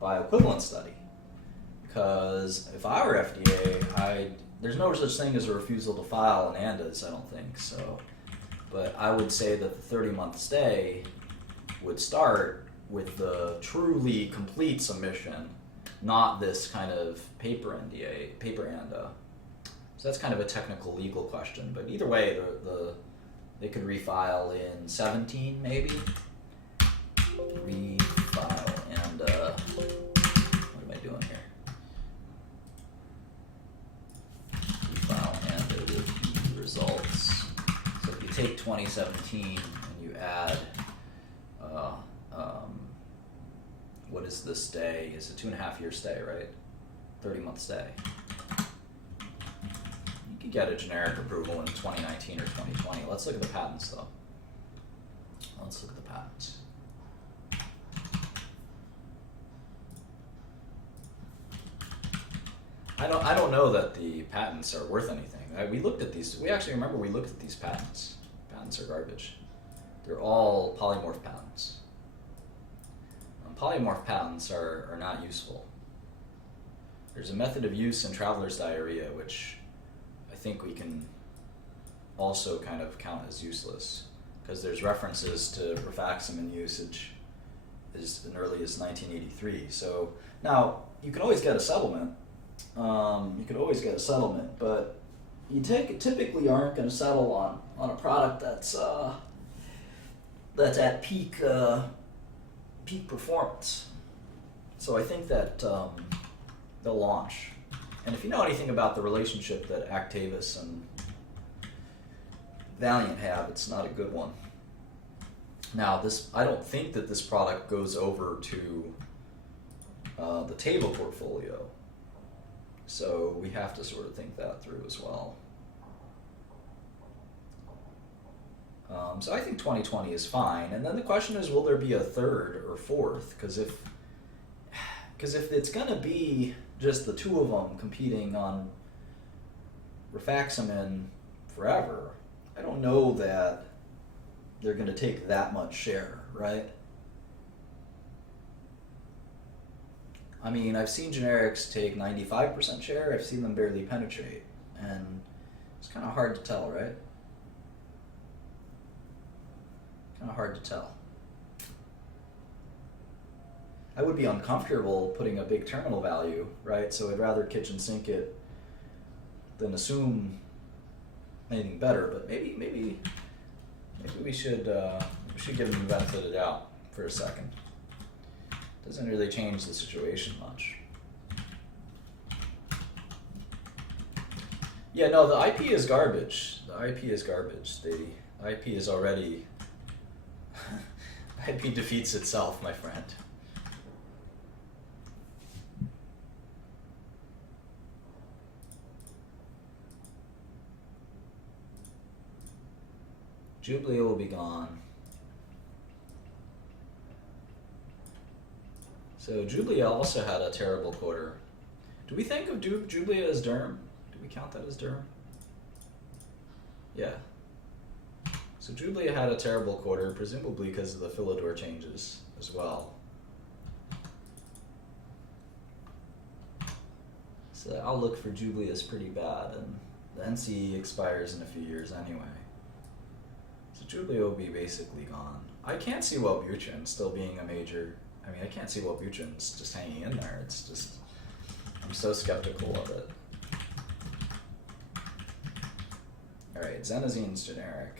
bioequivalence study. Because if I were FDA, there's no such thing as a refusal to file an ANDAs, I don't think so. But I would say that the 30-month stay would start with the truly complete submission, not this kind of paper ANDA. So that's kind of a technical legal question. But either way, they could refile in 17 maybe. Refile ANDA. What am I doing here? Refile ANDA with the results. So if you take 2017 and you add what is the stay? It's a 2.5-year stay, right? 30-month stay. You could get a generic approval in 2019 or 2020. Let's look at the patents, though. Let's look at the patents. I don't know that the patents are worth anything. We looked at these. We actually remember we looked at these patents. Patents are garbage. They're all polymorph patents. Polymorph patents are not useful. There's a method of use in traveler's diarrhea, which I think we can also kind of count as useless, because there's references to rifaximin usage as early as 1983. So now you can always get a settlement. But you typically aren't going to settle on a product that's at peak performance. So I think that they'll launch. And if you know anything about the relationship that Actavis and Valiant have, it's not a good one. Now, I don't think that this product goes over to the Teva portfolio. So we have to sort of think that through as well. So I think 2020 is fine. And then the question is, will there be a third or fourth? Because if it's going to be just the two of them competing on rifaximin forever, I don't know that they're going to take that much share, right? I mean, I've seen generics take 95% share, I've seen them barely penetrate, and it's kind of hard to tell, right? Kind of hard to tell. I would be uncomfortable putting a big terminal value, right? So I'd rather kitchen sink it than assume anything better. But maybe we should give them the benefit of the doubt for a second. Doesn't really change the situation much. Yeah, no, the IP is garbage. The IP is garbage. The IP is already IP defeats itself, my friend. Jubilee will be gone. So Jubilee also had a terrible quarter. Do we think of Jubilee as Derm? Do we count that as Derm? Yeah. So Jubilee had a terrible quarter, presumably because of the Philidor changes as well. So the outlook for Jubilee is pretty bad, and the NC expires in a few years anyway. So Jubilee will be basically gone. I can't see Wellbutrin still being a major. I mean, I can't see Wellbutrin's just hanging in there. It's just, I'm so skeptical of it. Alright, Xenozine's generic.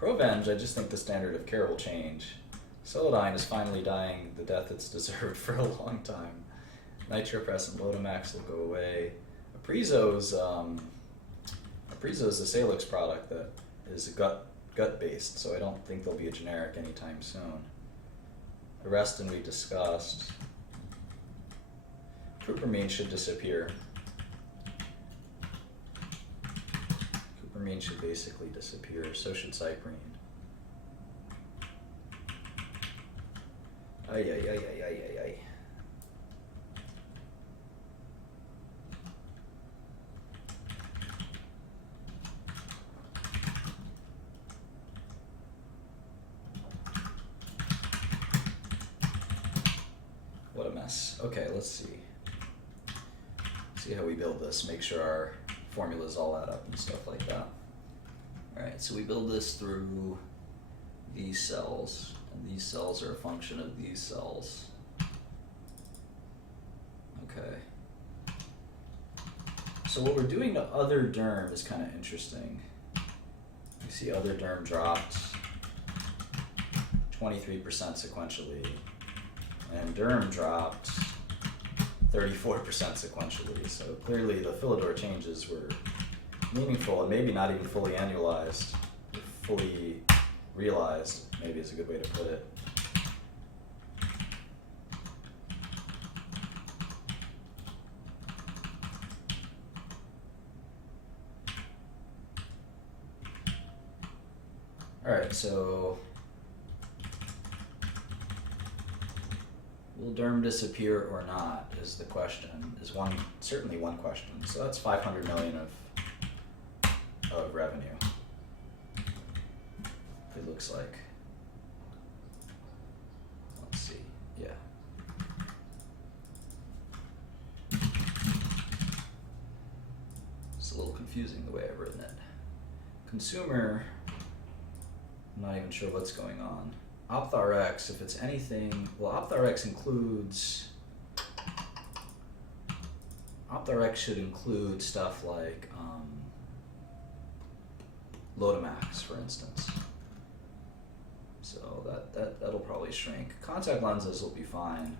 Provenge, I just think the standard of care will change. Celadine is finally dying the death it's deserved for a long time. Nitropres and Lotamax will go away. Aprizo's the Salix product that is gut based, so I don't think there'll be a generic anytime soon. Arrestin we discussed. Cupramine should disappear. Cupramine should basically disappear, so should Cyprine. Ay, ay, ay, ay, ay, ay, ay. What a mess. Okay, let's see. See how we build this, make sure our formulas all add up and stuff like that. Alright, so we build this through these cells, and these cells are a function of these cells. Okay. So what we're doing to other derm is kind of interesting. You see other derm dropped 23% sequentially, and derm dropped 34% sequentially. So clearly the Philidor changes were meaningful and maybe not even fully annualized, fully realized, maybe is a good way to put it. Alright, so will derm disappear or not is the question, certainly one question. So that's 500 million of revenue, it looks like. Let's see, yeah. It's a little confusing the way I've written it. Consumer, I'm not even sure what's going on. OptRx, if it's anything, well, OptRx should include stuff like Lotamax, for instance. So that'll probably shrink. Contact lenses will be fine.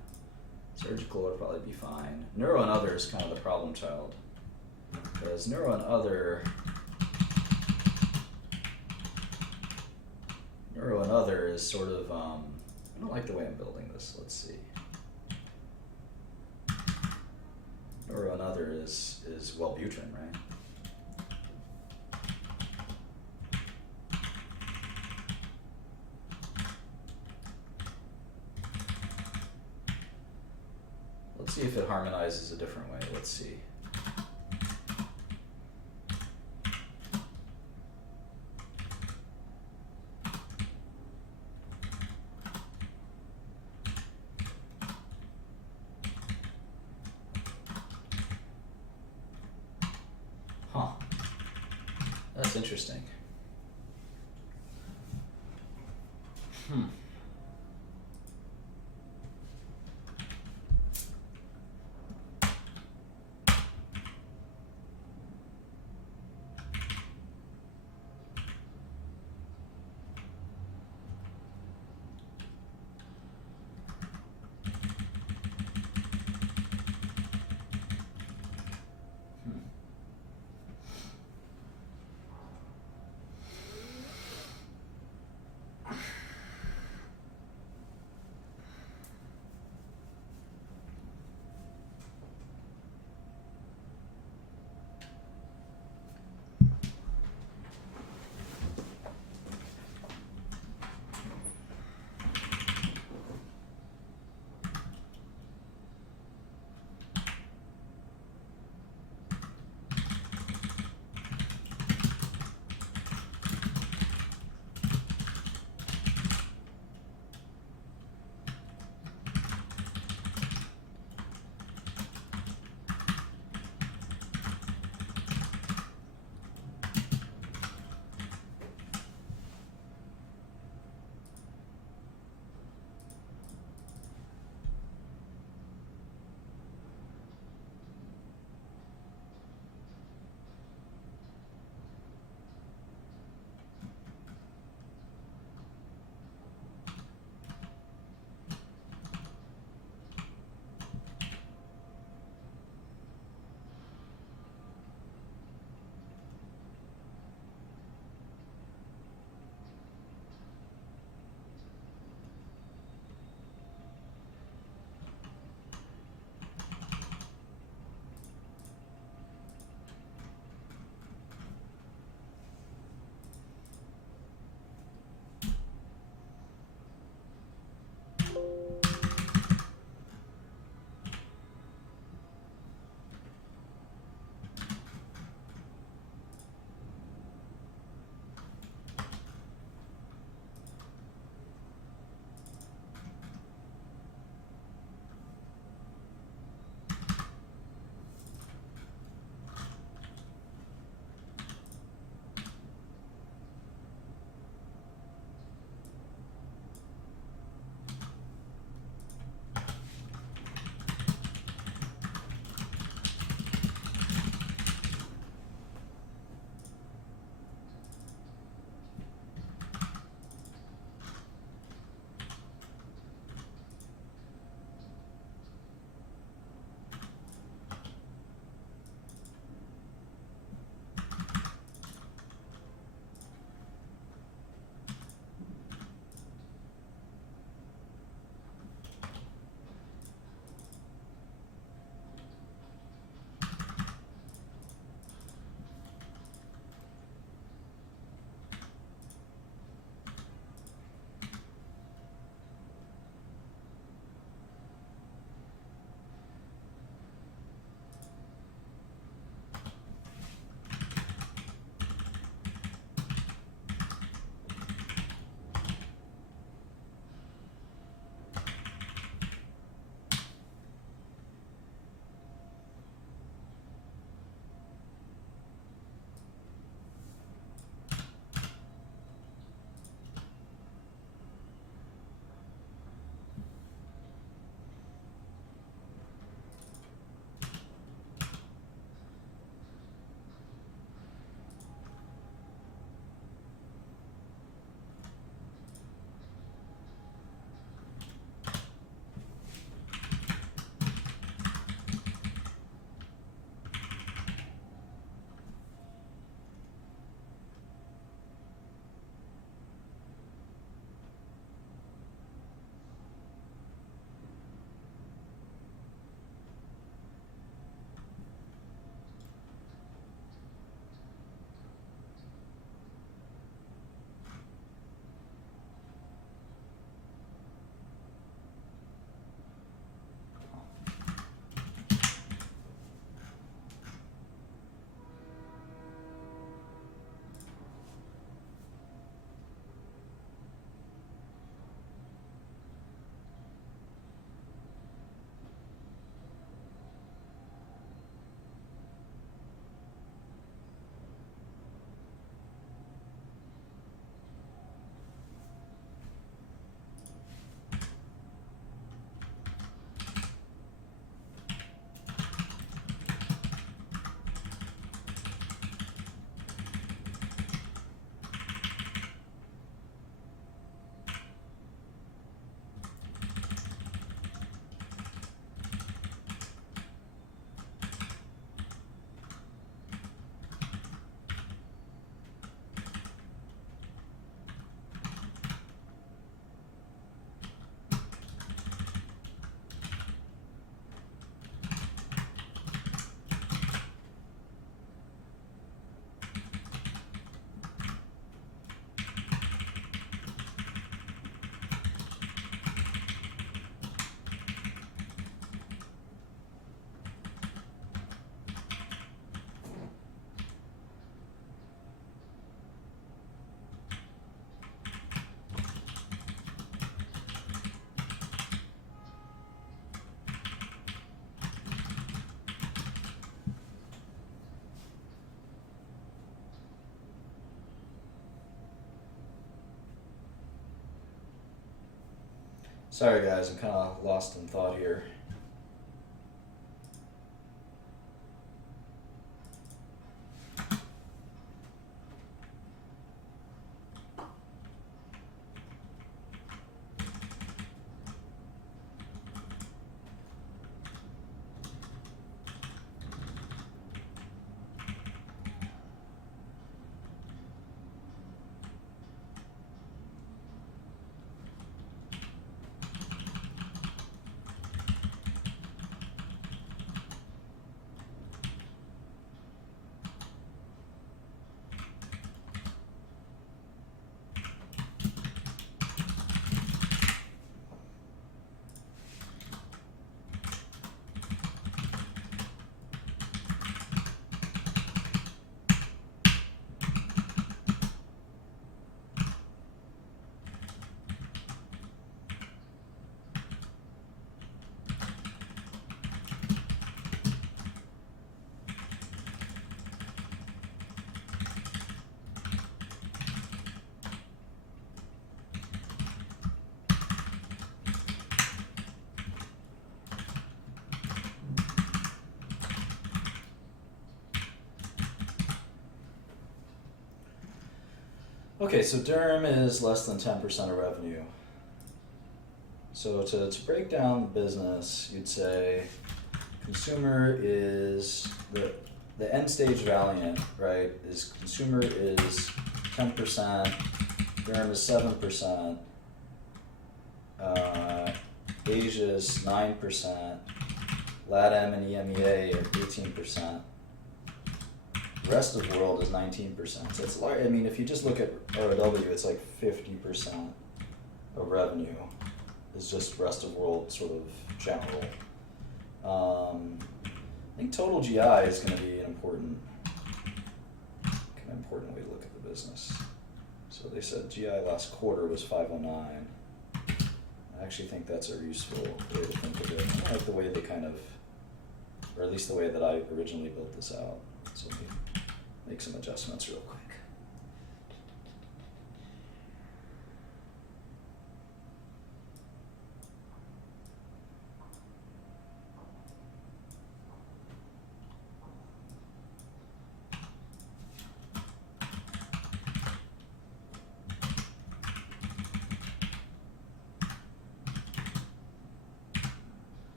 Surgical will probably be fine. Neuro and other is kind of the problem child, because neuro and other is sort of, I don't like the way I'm building this. Let's see. Neuro and other is Wellbutrin, right? Let's see if it harmonizes a different way. Let's see. That's interesting. Hmm. Sorry guys, I'm kind of lost in thought here. Okay, so Durham is less than 10% of revenue. So to break down the business, you'd say consumer is the end stage Valiant, right? Is consumer is 10%, Durham is 7%, Asia is 9%, LATAM and EMEA are 18%. The rest of the world is 19%. So it's large. I mean, if you just look at ROW, it's like 50% of revenue is just rest of world sort of general. I think total GI is going to be an important way to look at the business. So they said GI last quarter was 509. I actually think that's a useful way to think of it. I like the way they kind of, or at least the way that I originally built this out. So let me make some adjustments real quick.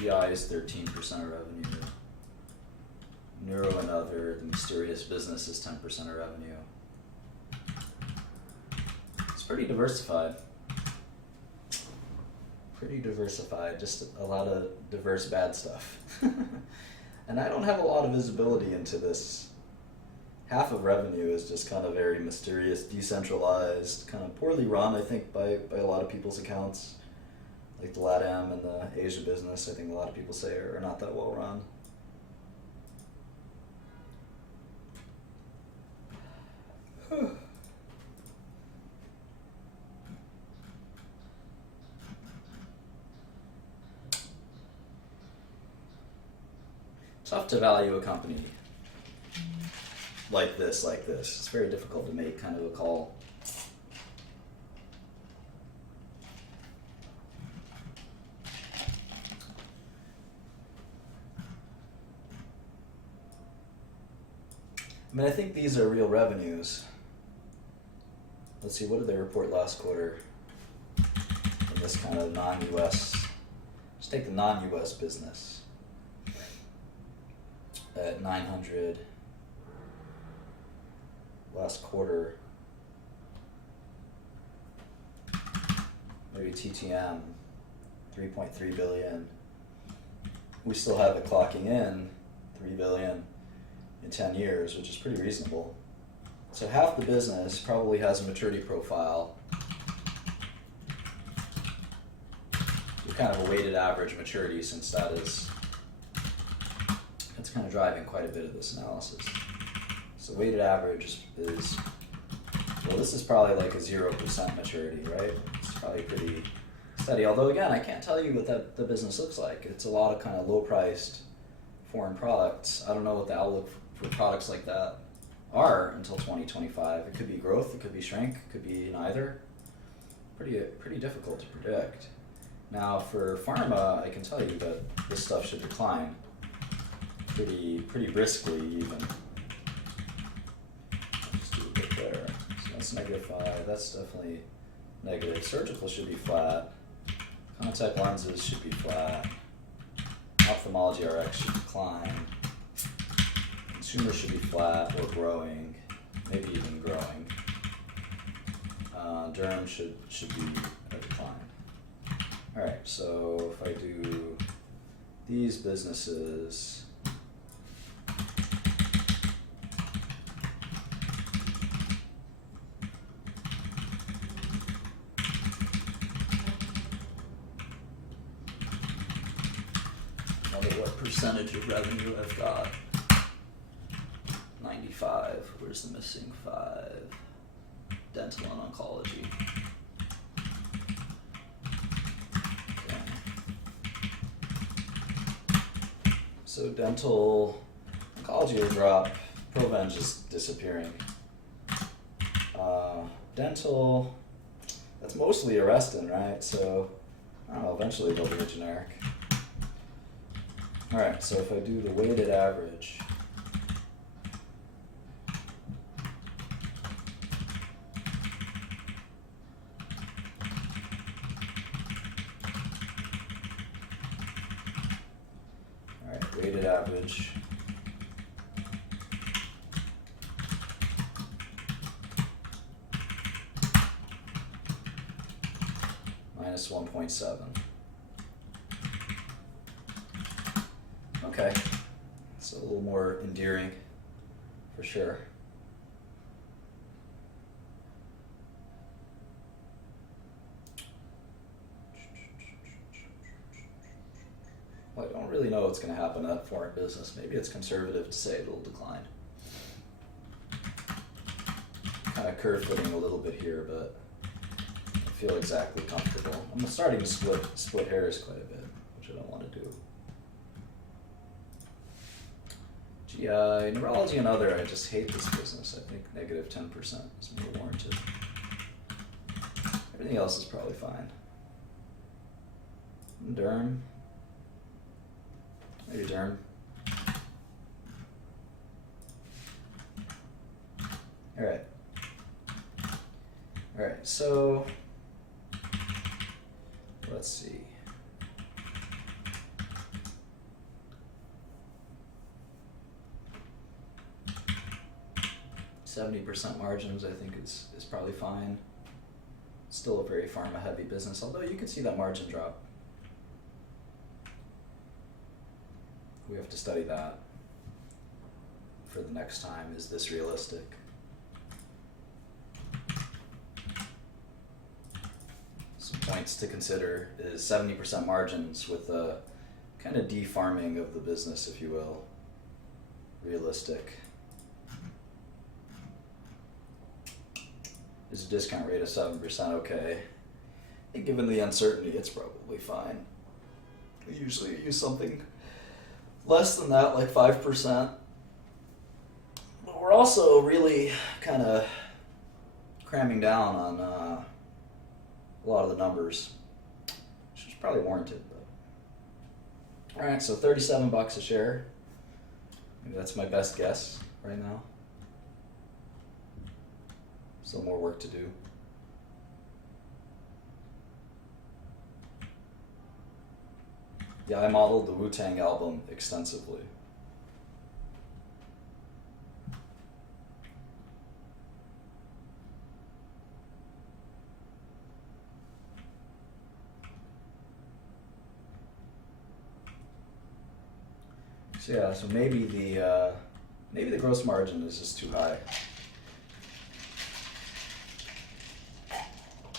GI is 13% of revenue. Neuro and other, the mysterious business is 10% of revenue. It's pretty diversified. Just a lot of diverse bad stuff. And I don't have a lot of visibility into this. Half of revenue is just kind of very mysterious, decentralized, kind of poorly run, I think, by a lot of people's accounts. Like the LATAM and the Asia business, I think a lot of people say are not that well run. Tough to value a company like this. It's very difficult to make kind of a call. I mean, I think these are real revenues. Let's see, what did they report last quarter? In this kind of non-US, let's take the non-US business at 900 last quarter. Maybe TTM, 3.3 billion. We still have it clocking in 3 billion in 10 years, which is pretty reasonable. So half the business probably has a maturity profile. Kind of a weighted average maturity, since that is That's kind of driving quite a bit of this analysis. So weighted average is, well, this is probably like a 0% maturity, right? It's probably pretty steady. Although again, I can't tell you what the business looks like. It's a lot of kind of low-priced foreign products. I don't know what the outlook for products like that are until 2025. It could be growth, it could be shrink, it could be neither. Pretty difficult to predict. Now for pharma, I can tell you that this stuff should decline pretty briskly even. I'll just do a bit there. So that's -5. That's definitely negative. Surgical should be flat. Contact lenses should be flat. Ophthalmology RX should decline. Consumer should be flat or growing, maybe even growing. Derm should be a decline. All right, so if I do these businesses, what percentage of revenue I've got. 95. Where's the missing 5? Dental and oncology. Okay. So dental, oncology will drop. Proven's just disappearing. Dental, that's mostly Arrestin, right? So I don't know. Eventually they'll be a generic. All right. So if I do the weighted average. Weighted average. -1.7. Okay, so a little more endearing, for sure. Well, I don't really know what's going to happen to that foreign business. Maybe it's conservative to say it'll decline. Kind of curve fitting a little bit here, but I feel exactly comfortable. I'm starting to split hairs quite a bit, which I don't want to do. GI, neurology and other, I just hate this business. I think -10% is more warranted. Everything else is probably fine. Derm. Maybe derm. Alright. Alright, so let's see. %70 margins I think is probably fine. Still a very pharma heavy business, although you could see that margin drop. We have to study that for the next time. Is this realistic? Some points to consider is 70% margins with a kind of de-farming of the business, if you will. Realistic. Is a discount rate of 7% okay? And given the uncertainty, it's probably fine. We usually use something less than that, like 5%. But we're also really kind of cramming down on a lot of the numbers, which is probably warranted. But all right, so $37 a share. Maybe that's my best guess right now. Still more work to do. Yeah, I modeled the Wu-Tang album extensively. So yeah, so maybe the gross margin is just too high.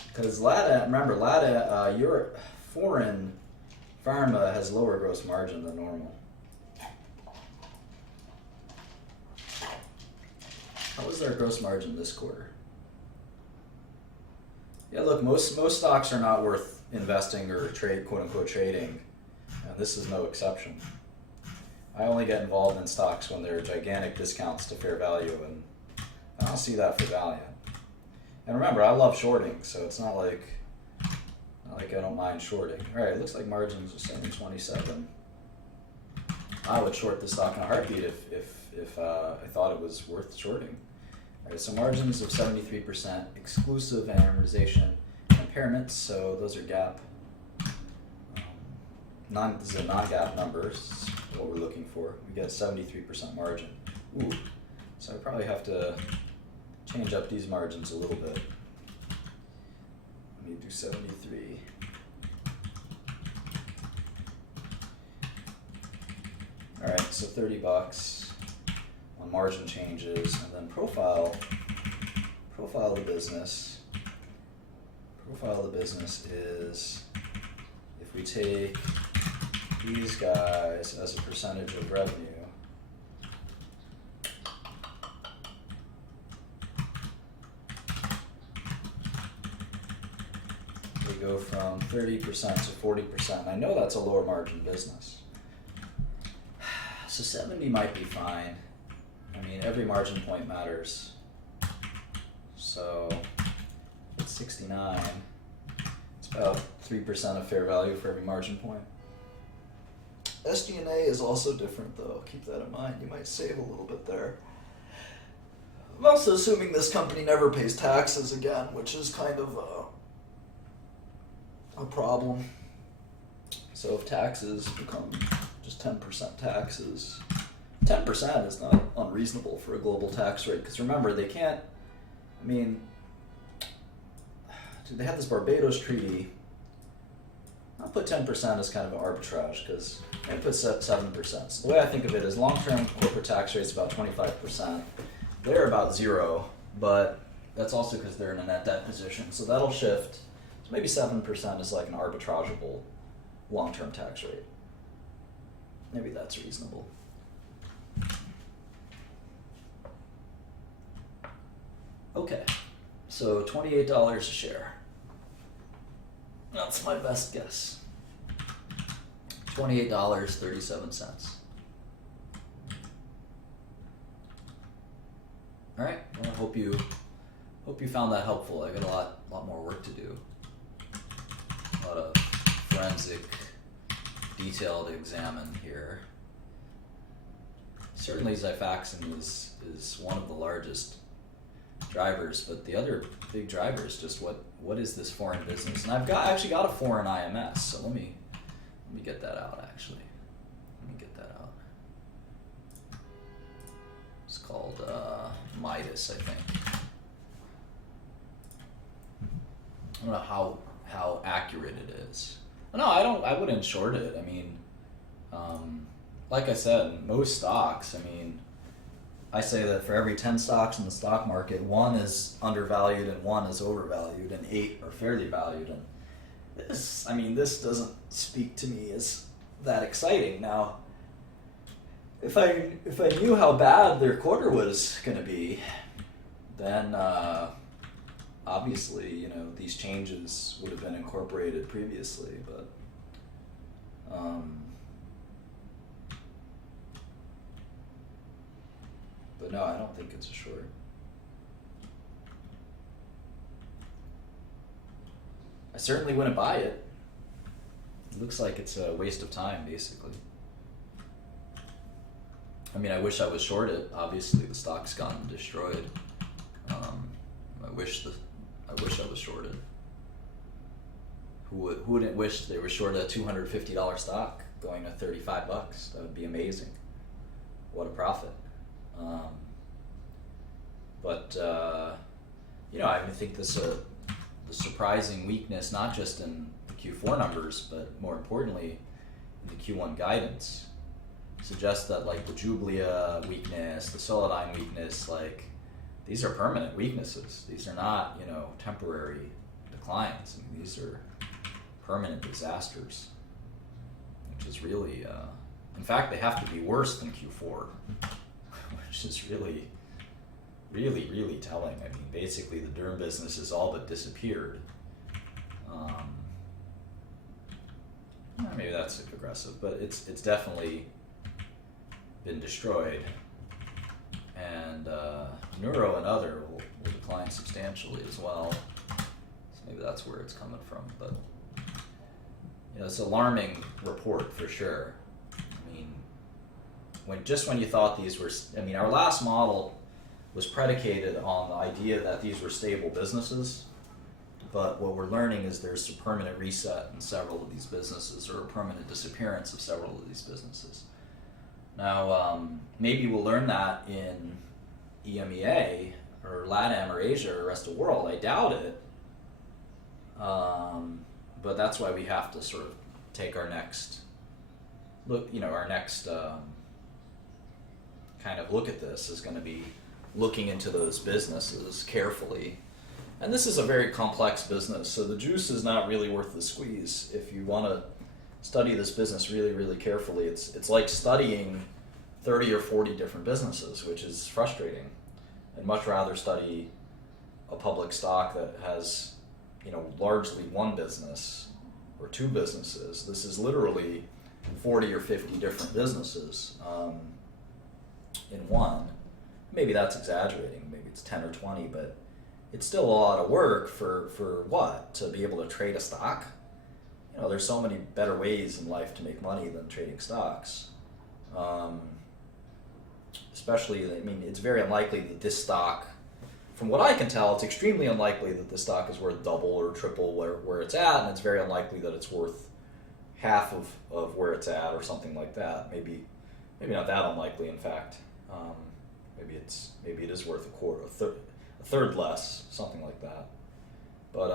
Because LATA, your foreign pharma has lower gross margin than normal. was our gross margin this quarter? Yeah, look, most stocks are not worth investing or trade, quote unquote trading, and this is no exception. I only get involved in stocks when there are gigantic discounts to fair value, and I don't see that for Valiant. And remember, I love shorting, so it's not like I don't mind shorting. All right, it looks like margins are saying 27. I would short this stock in a heartbeat if I thought it was worth shorting. All right, so margins of 73%, exclusive amortization and impairments. So those are GAAP. This is a non-GAAP number. This is what we're looking for. We get 73% margin. Ooh, so I probably have to change up these margins a little bit. Let me do 73. All right, so $30 on margin changes, and then profile of the business. Profile of the business is if we take these guys as a percentage of revenue. We go from 30% to 40%, and I know that's a lower margin business. So 70 might be fine. I mean, every margin point matters. So it's 69. It's about 3% of fair value for every margin point. SG&A is also different though. Keep that in mind. You might save a little bit there. I'm also assuming this company never pays taxes again, which is kind of a problem. So if taxes become just 10% taxes, 10% is not unreasonable for a global tax rate, because remember, they can't, I mean, they have this Barbados treaty. I'll put 10% as kind of an arbitrage, because they put 7%. So the way I think of it is long-term corporate tax rate's about 25%. They're about 0, but that's also because they're in a net debt position, so that'll shift. So maybe 7% is like an arbitrageable long-term tax rate. Maybe that's reasonable. Okay, so $28 a share. That's my best guess. $28.37. All right. Well, I hope you found that helpful. I got a lot more work to do. A lot of forensic detail to examine here. Certainly, Xifaxan is one of the largest drivers, but the other big driver is just what is this foreign business? And I've actually got a foreign IMS, so let me get that out. Actually, let me get that out. It's called Midas, I think. I don't know how accurate it is. No, I wouldn't short it. I mean, like I said, most stocks, I mean, I say that for every 10 stocks in the stock market, 1 is undervalued and 1 is overvalued and 8 are fairly valued. And this doesn't speak to me as that exciting. Now, if I knew how bad their quarter was going to be, then obviously, these changes would have been incorporated previously, but no, I don't think it's a short. I certainly wouldn't buy it. It looks like it's a waste of time, basically. I mean, I wish I was short it. Obviously, the stock's gotten destroyed. I wish I was shorted. Who wouldn't wish they were short a $250 stock going to $35? That would be amazing. What a profit. I think the surprising weakness, not just in the Q4 numbers, but more importantly, in the Q1 guidance, suggests that like the Jublia weakness, the Solidigm weakness, like these are permanent weaknesses. These are not, temporary declines. I mean, these are permanent disasters, which is really, in fact, they have to be worse than Q4, which is really really, really telling. I mean, basically the derm business has all but disappeared. Maybe that's aggressive, but it's definitely been destroyed. And neuro and other will decline substantially as well. So maybe that's where it's coming from. But it's an alarming report for sure. I mean, when you thought these were, our last model was predicated on the idea that these were stable businesses. But what we're learning is there's a permanent reset in several of these businesses, or a permanent disappearance of several of these businesses. Now, maybe we'll learn that in EMEA or LATAM or Asia or the rest of the world. I doubt it. But that's why we have to sort of take our next look, our next kind of look at this is going to be looking into those businesses carefully. And this is a very complex business, so the juice is not really worth the squeeze. If you want to study this business really, really carefully, it's like studying 30 or 40 different businesses, which is frustrating. I'd much rather study a public stock that has, largely one business or two businesses. This is literally 40 or 50 different businesses in one. Maybe that's exaggerating, maybe it's 10 or 20, but it's still a lot of work for what? To be able to trade a stock? There's so many better ways in life to make money than trading stocks. Especially, it's very unlikely that this stock, from what I can tell, it's extremely unlikely that this stock is worth double or triple where it's at, and it's very unlikely that it's worth half of where it's at or something like that. Maybe not that unlikely, in fact. Maybe it is worth a third less, something like that. But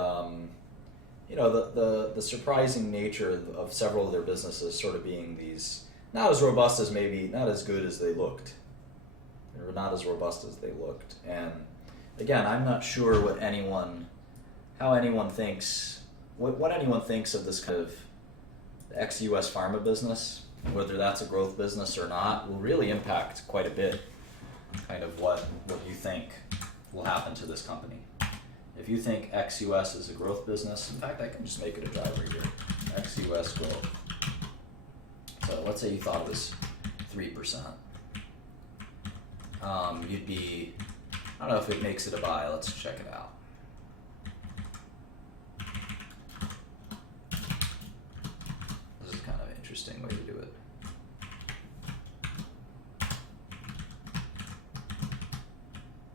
the surprising nature of several of their businesses sort of being these not as robust as maybe not as good as they looked, or not as robust as they looked. And again, I'm not sure what anyone thinks of this kind of ex-US pharma business, whether that's a growth business or not, will really impact quite a bit kind of what you think will happen to this company. If you think ex-US is a growth business, in fact, I can just make it a driver here. Ex-US growth. So let's say you thought it was 3%. You'd be, I don't know if it makes it a buy. Let's check it out. This is kind of an interesting way to do it.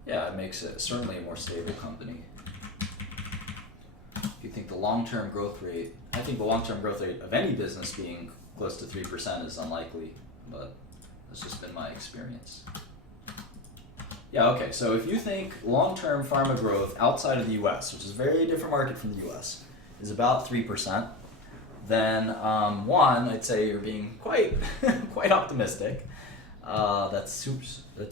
Yeah, it makes it certainly a more stable company. If you think the long-term growth rate, I think the long-term growth rate of any business being close to 3% is unlikely, but that's just been my experience. Yeah, okay, so if you think long-term pharma growth outside of the US, which is a very different market from the US, is about 3%, then one, I'd say you're being quite quite optimistic. That's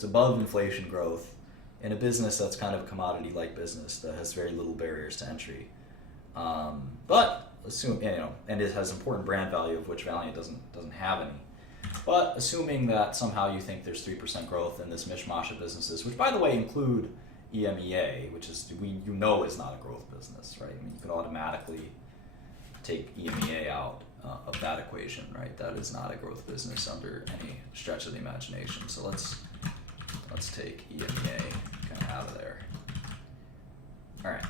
above inflation growth in a business that's kind of a commodity-like business that has very little barriers to entry. But assume, and it has important brand value, of which Valiant doesn't have any. But assuming that somehow you think there's 3% growth in this mishmash of businesses, which by the way include EMEA, which is is not a growth business, right? You could automatically take EMEA out of that equation, right? That is not a growth business under any stretch of the imagination. So let's take EMEA kind of out of there. All right.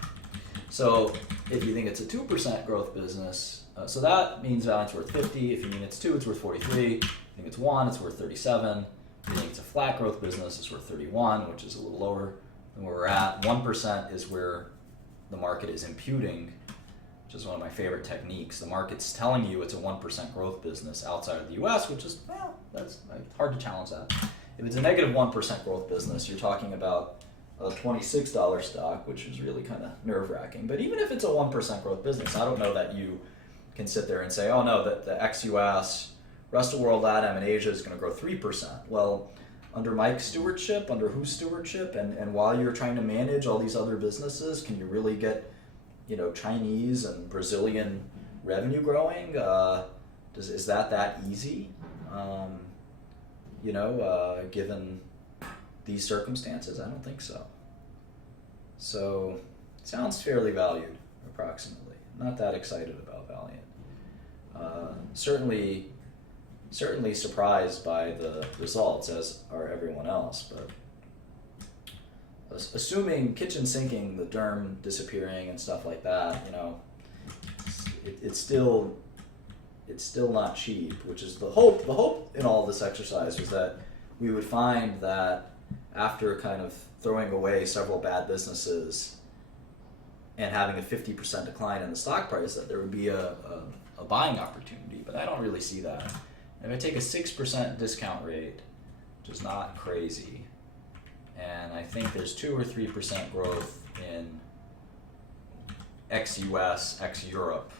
So if you think it's a 2% growth business, so that means Valiant's worth 50. If you mean it's 2, it's worth 43. If you think it's 1, it's worth 37. If you think it's a flat growth business, it's worth 31, which is a little lower than where we're at. 1% is where the market is imputing, which is one of my favorite techniques. The market's telling you it's a 1% growth business outside of the US, which is, that's hard to challenge that. If it's a negative 1% growth business, you're talking about a $26 stock, which is really kind of nerve-wracking. But even if it's a 1% growth business, I don't know that you can sit there and say, oh no, that the ex-US, rest of the world, LATAM, and Asia is going to grow 3%. Well, under Mike's stewardship, under whose stewardship, and while you're trying to manage all these other businesses, can you really get, Chinese and Brazilian revenue growing? Is that easy? Given these circumstances, I don't think so. So, sounds fairly valued, approximately. Not that excited about Valiant. Certainly surprised by the results, as are everyone else, but assuming kitchen sinking, the derm disappearing and stuff like that, it's still not cheap, which is the hope. The hope in all this exercise was that we would find that after kind of throwing away several bad businesses and having a 50% decline in the stock price, that there would be a buying opportunity, but I don't really see that. If I take a 6% discount rate, which is not crazy, and I think there's 2 or 3% growth in ex-US, ex-Europe,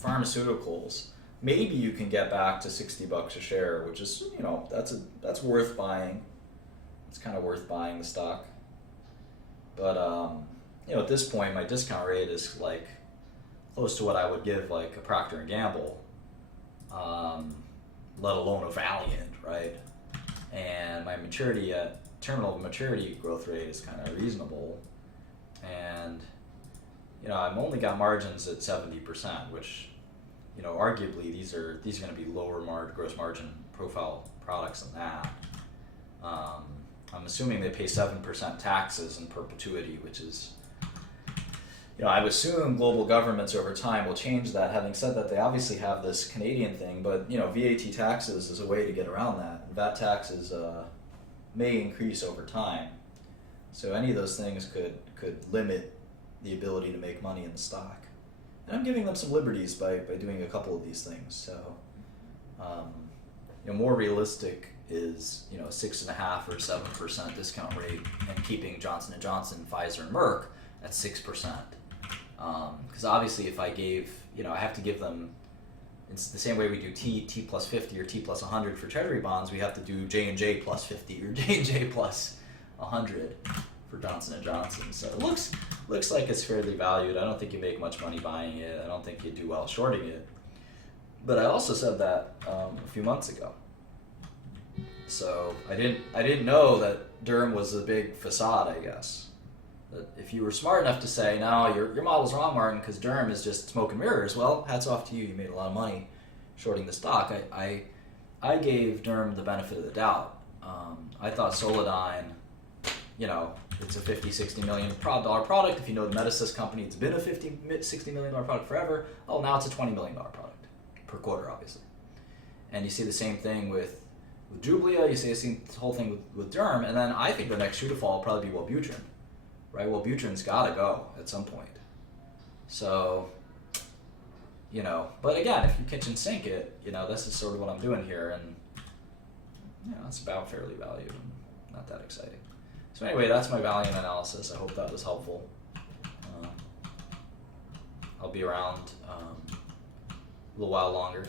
pharmaceuticals, maybe you can get back to $60 a share, which is, that's worth buying. It's kind of worth buying the stock. But, at this point, my discount rate is like close to what I would give like a Procter & Gamble, let alone a Valiant, right? And my terminal maturity growth rate is kind of reasonable. And, I've only got margins at 70%, which, arguably these are going to be lower gross margin profile products than that. I'm assuming they pay 7% taxes in perpetuity, which is, I would assume global governments over time will change that. Having said that, they obviously have this Canadian thing, but VAT taxes is a way to get around that. VAT taxes may increase over time, so any of those things could limit the ability to make money in the stock. And I'm giving them some liberties by doing a couple of these things. So, more realistic is a 6.5% or 7% discount rate, and keeping Johnson & Johnson, Pfizer, and Merck at 6%. Because obviously, if I gave, I have to give them. It's the same way we do T plus 50 or T plus 100 for Treasury bonds. We have to do J&J plus 50 or J&J plus 100 for Johnson & Johnson. So it looks like it's fairly valued. I don't think you make much money buying it. I don't think you do well shorting it. But I also said that a few months ago. So I didn't know that derm was a big facade, I guess. That if you were smart enough to say, no, your model's wrong, Martin, because derm is just smoke and mirrors, well, hats off to you. You made a lot of money shorting the stock. I gave derm the benefit of the doubt. I thought Solidyne, it's a $50-60 million product. If you know the Medicis company, it's been a $50-60 million product forever. Oh, now it's a $20 million product per quarter, obviously. And you see the same thing with Jublia. You see the whole thing with derm. And then I think the next shoe to fall will probably be Wellbutrin. Right? Wellbutrin's got to go at some point. So, but again, if you kitchen sink it, this is sort of what I'm doing here. And, it's about fairly valued and not that exciting. So anyway, that's my Valiant analysis. I hope that was helpful. I'll be around a little while longer.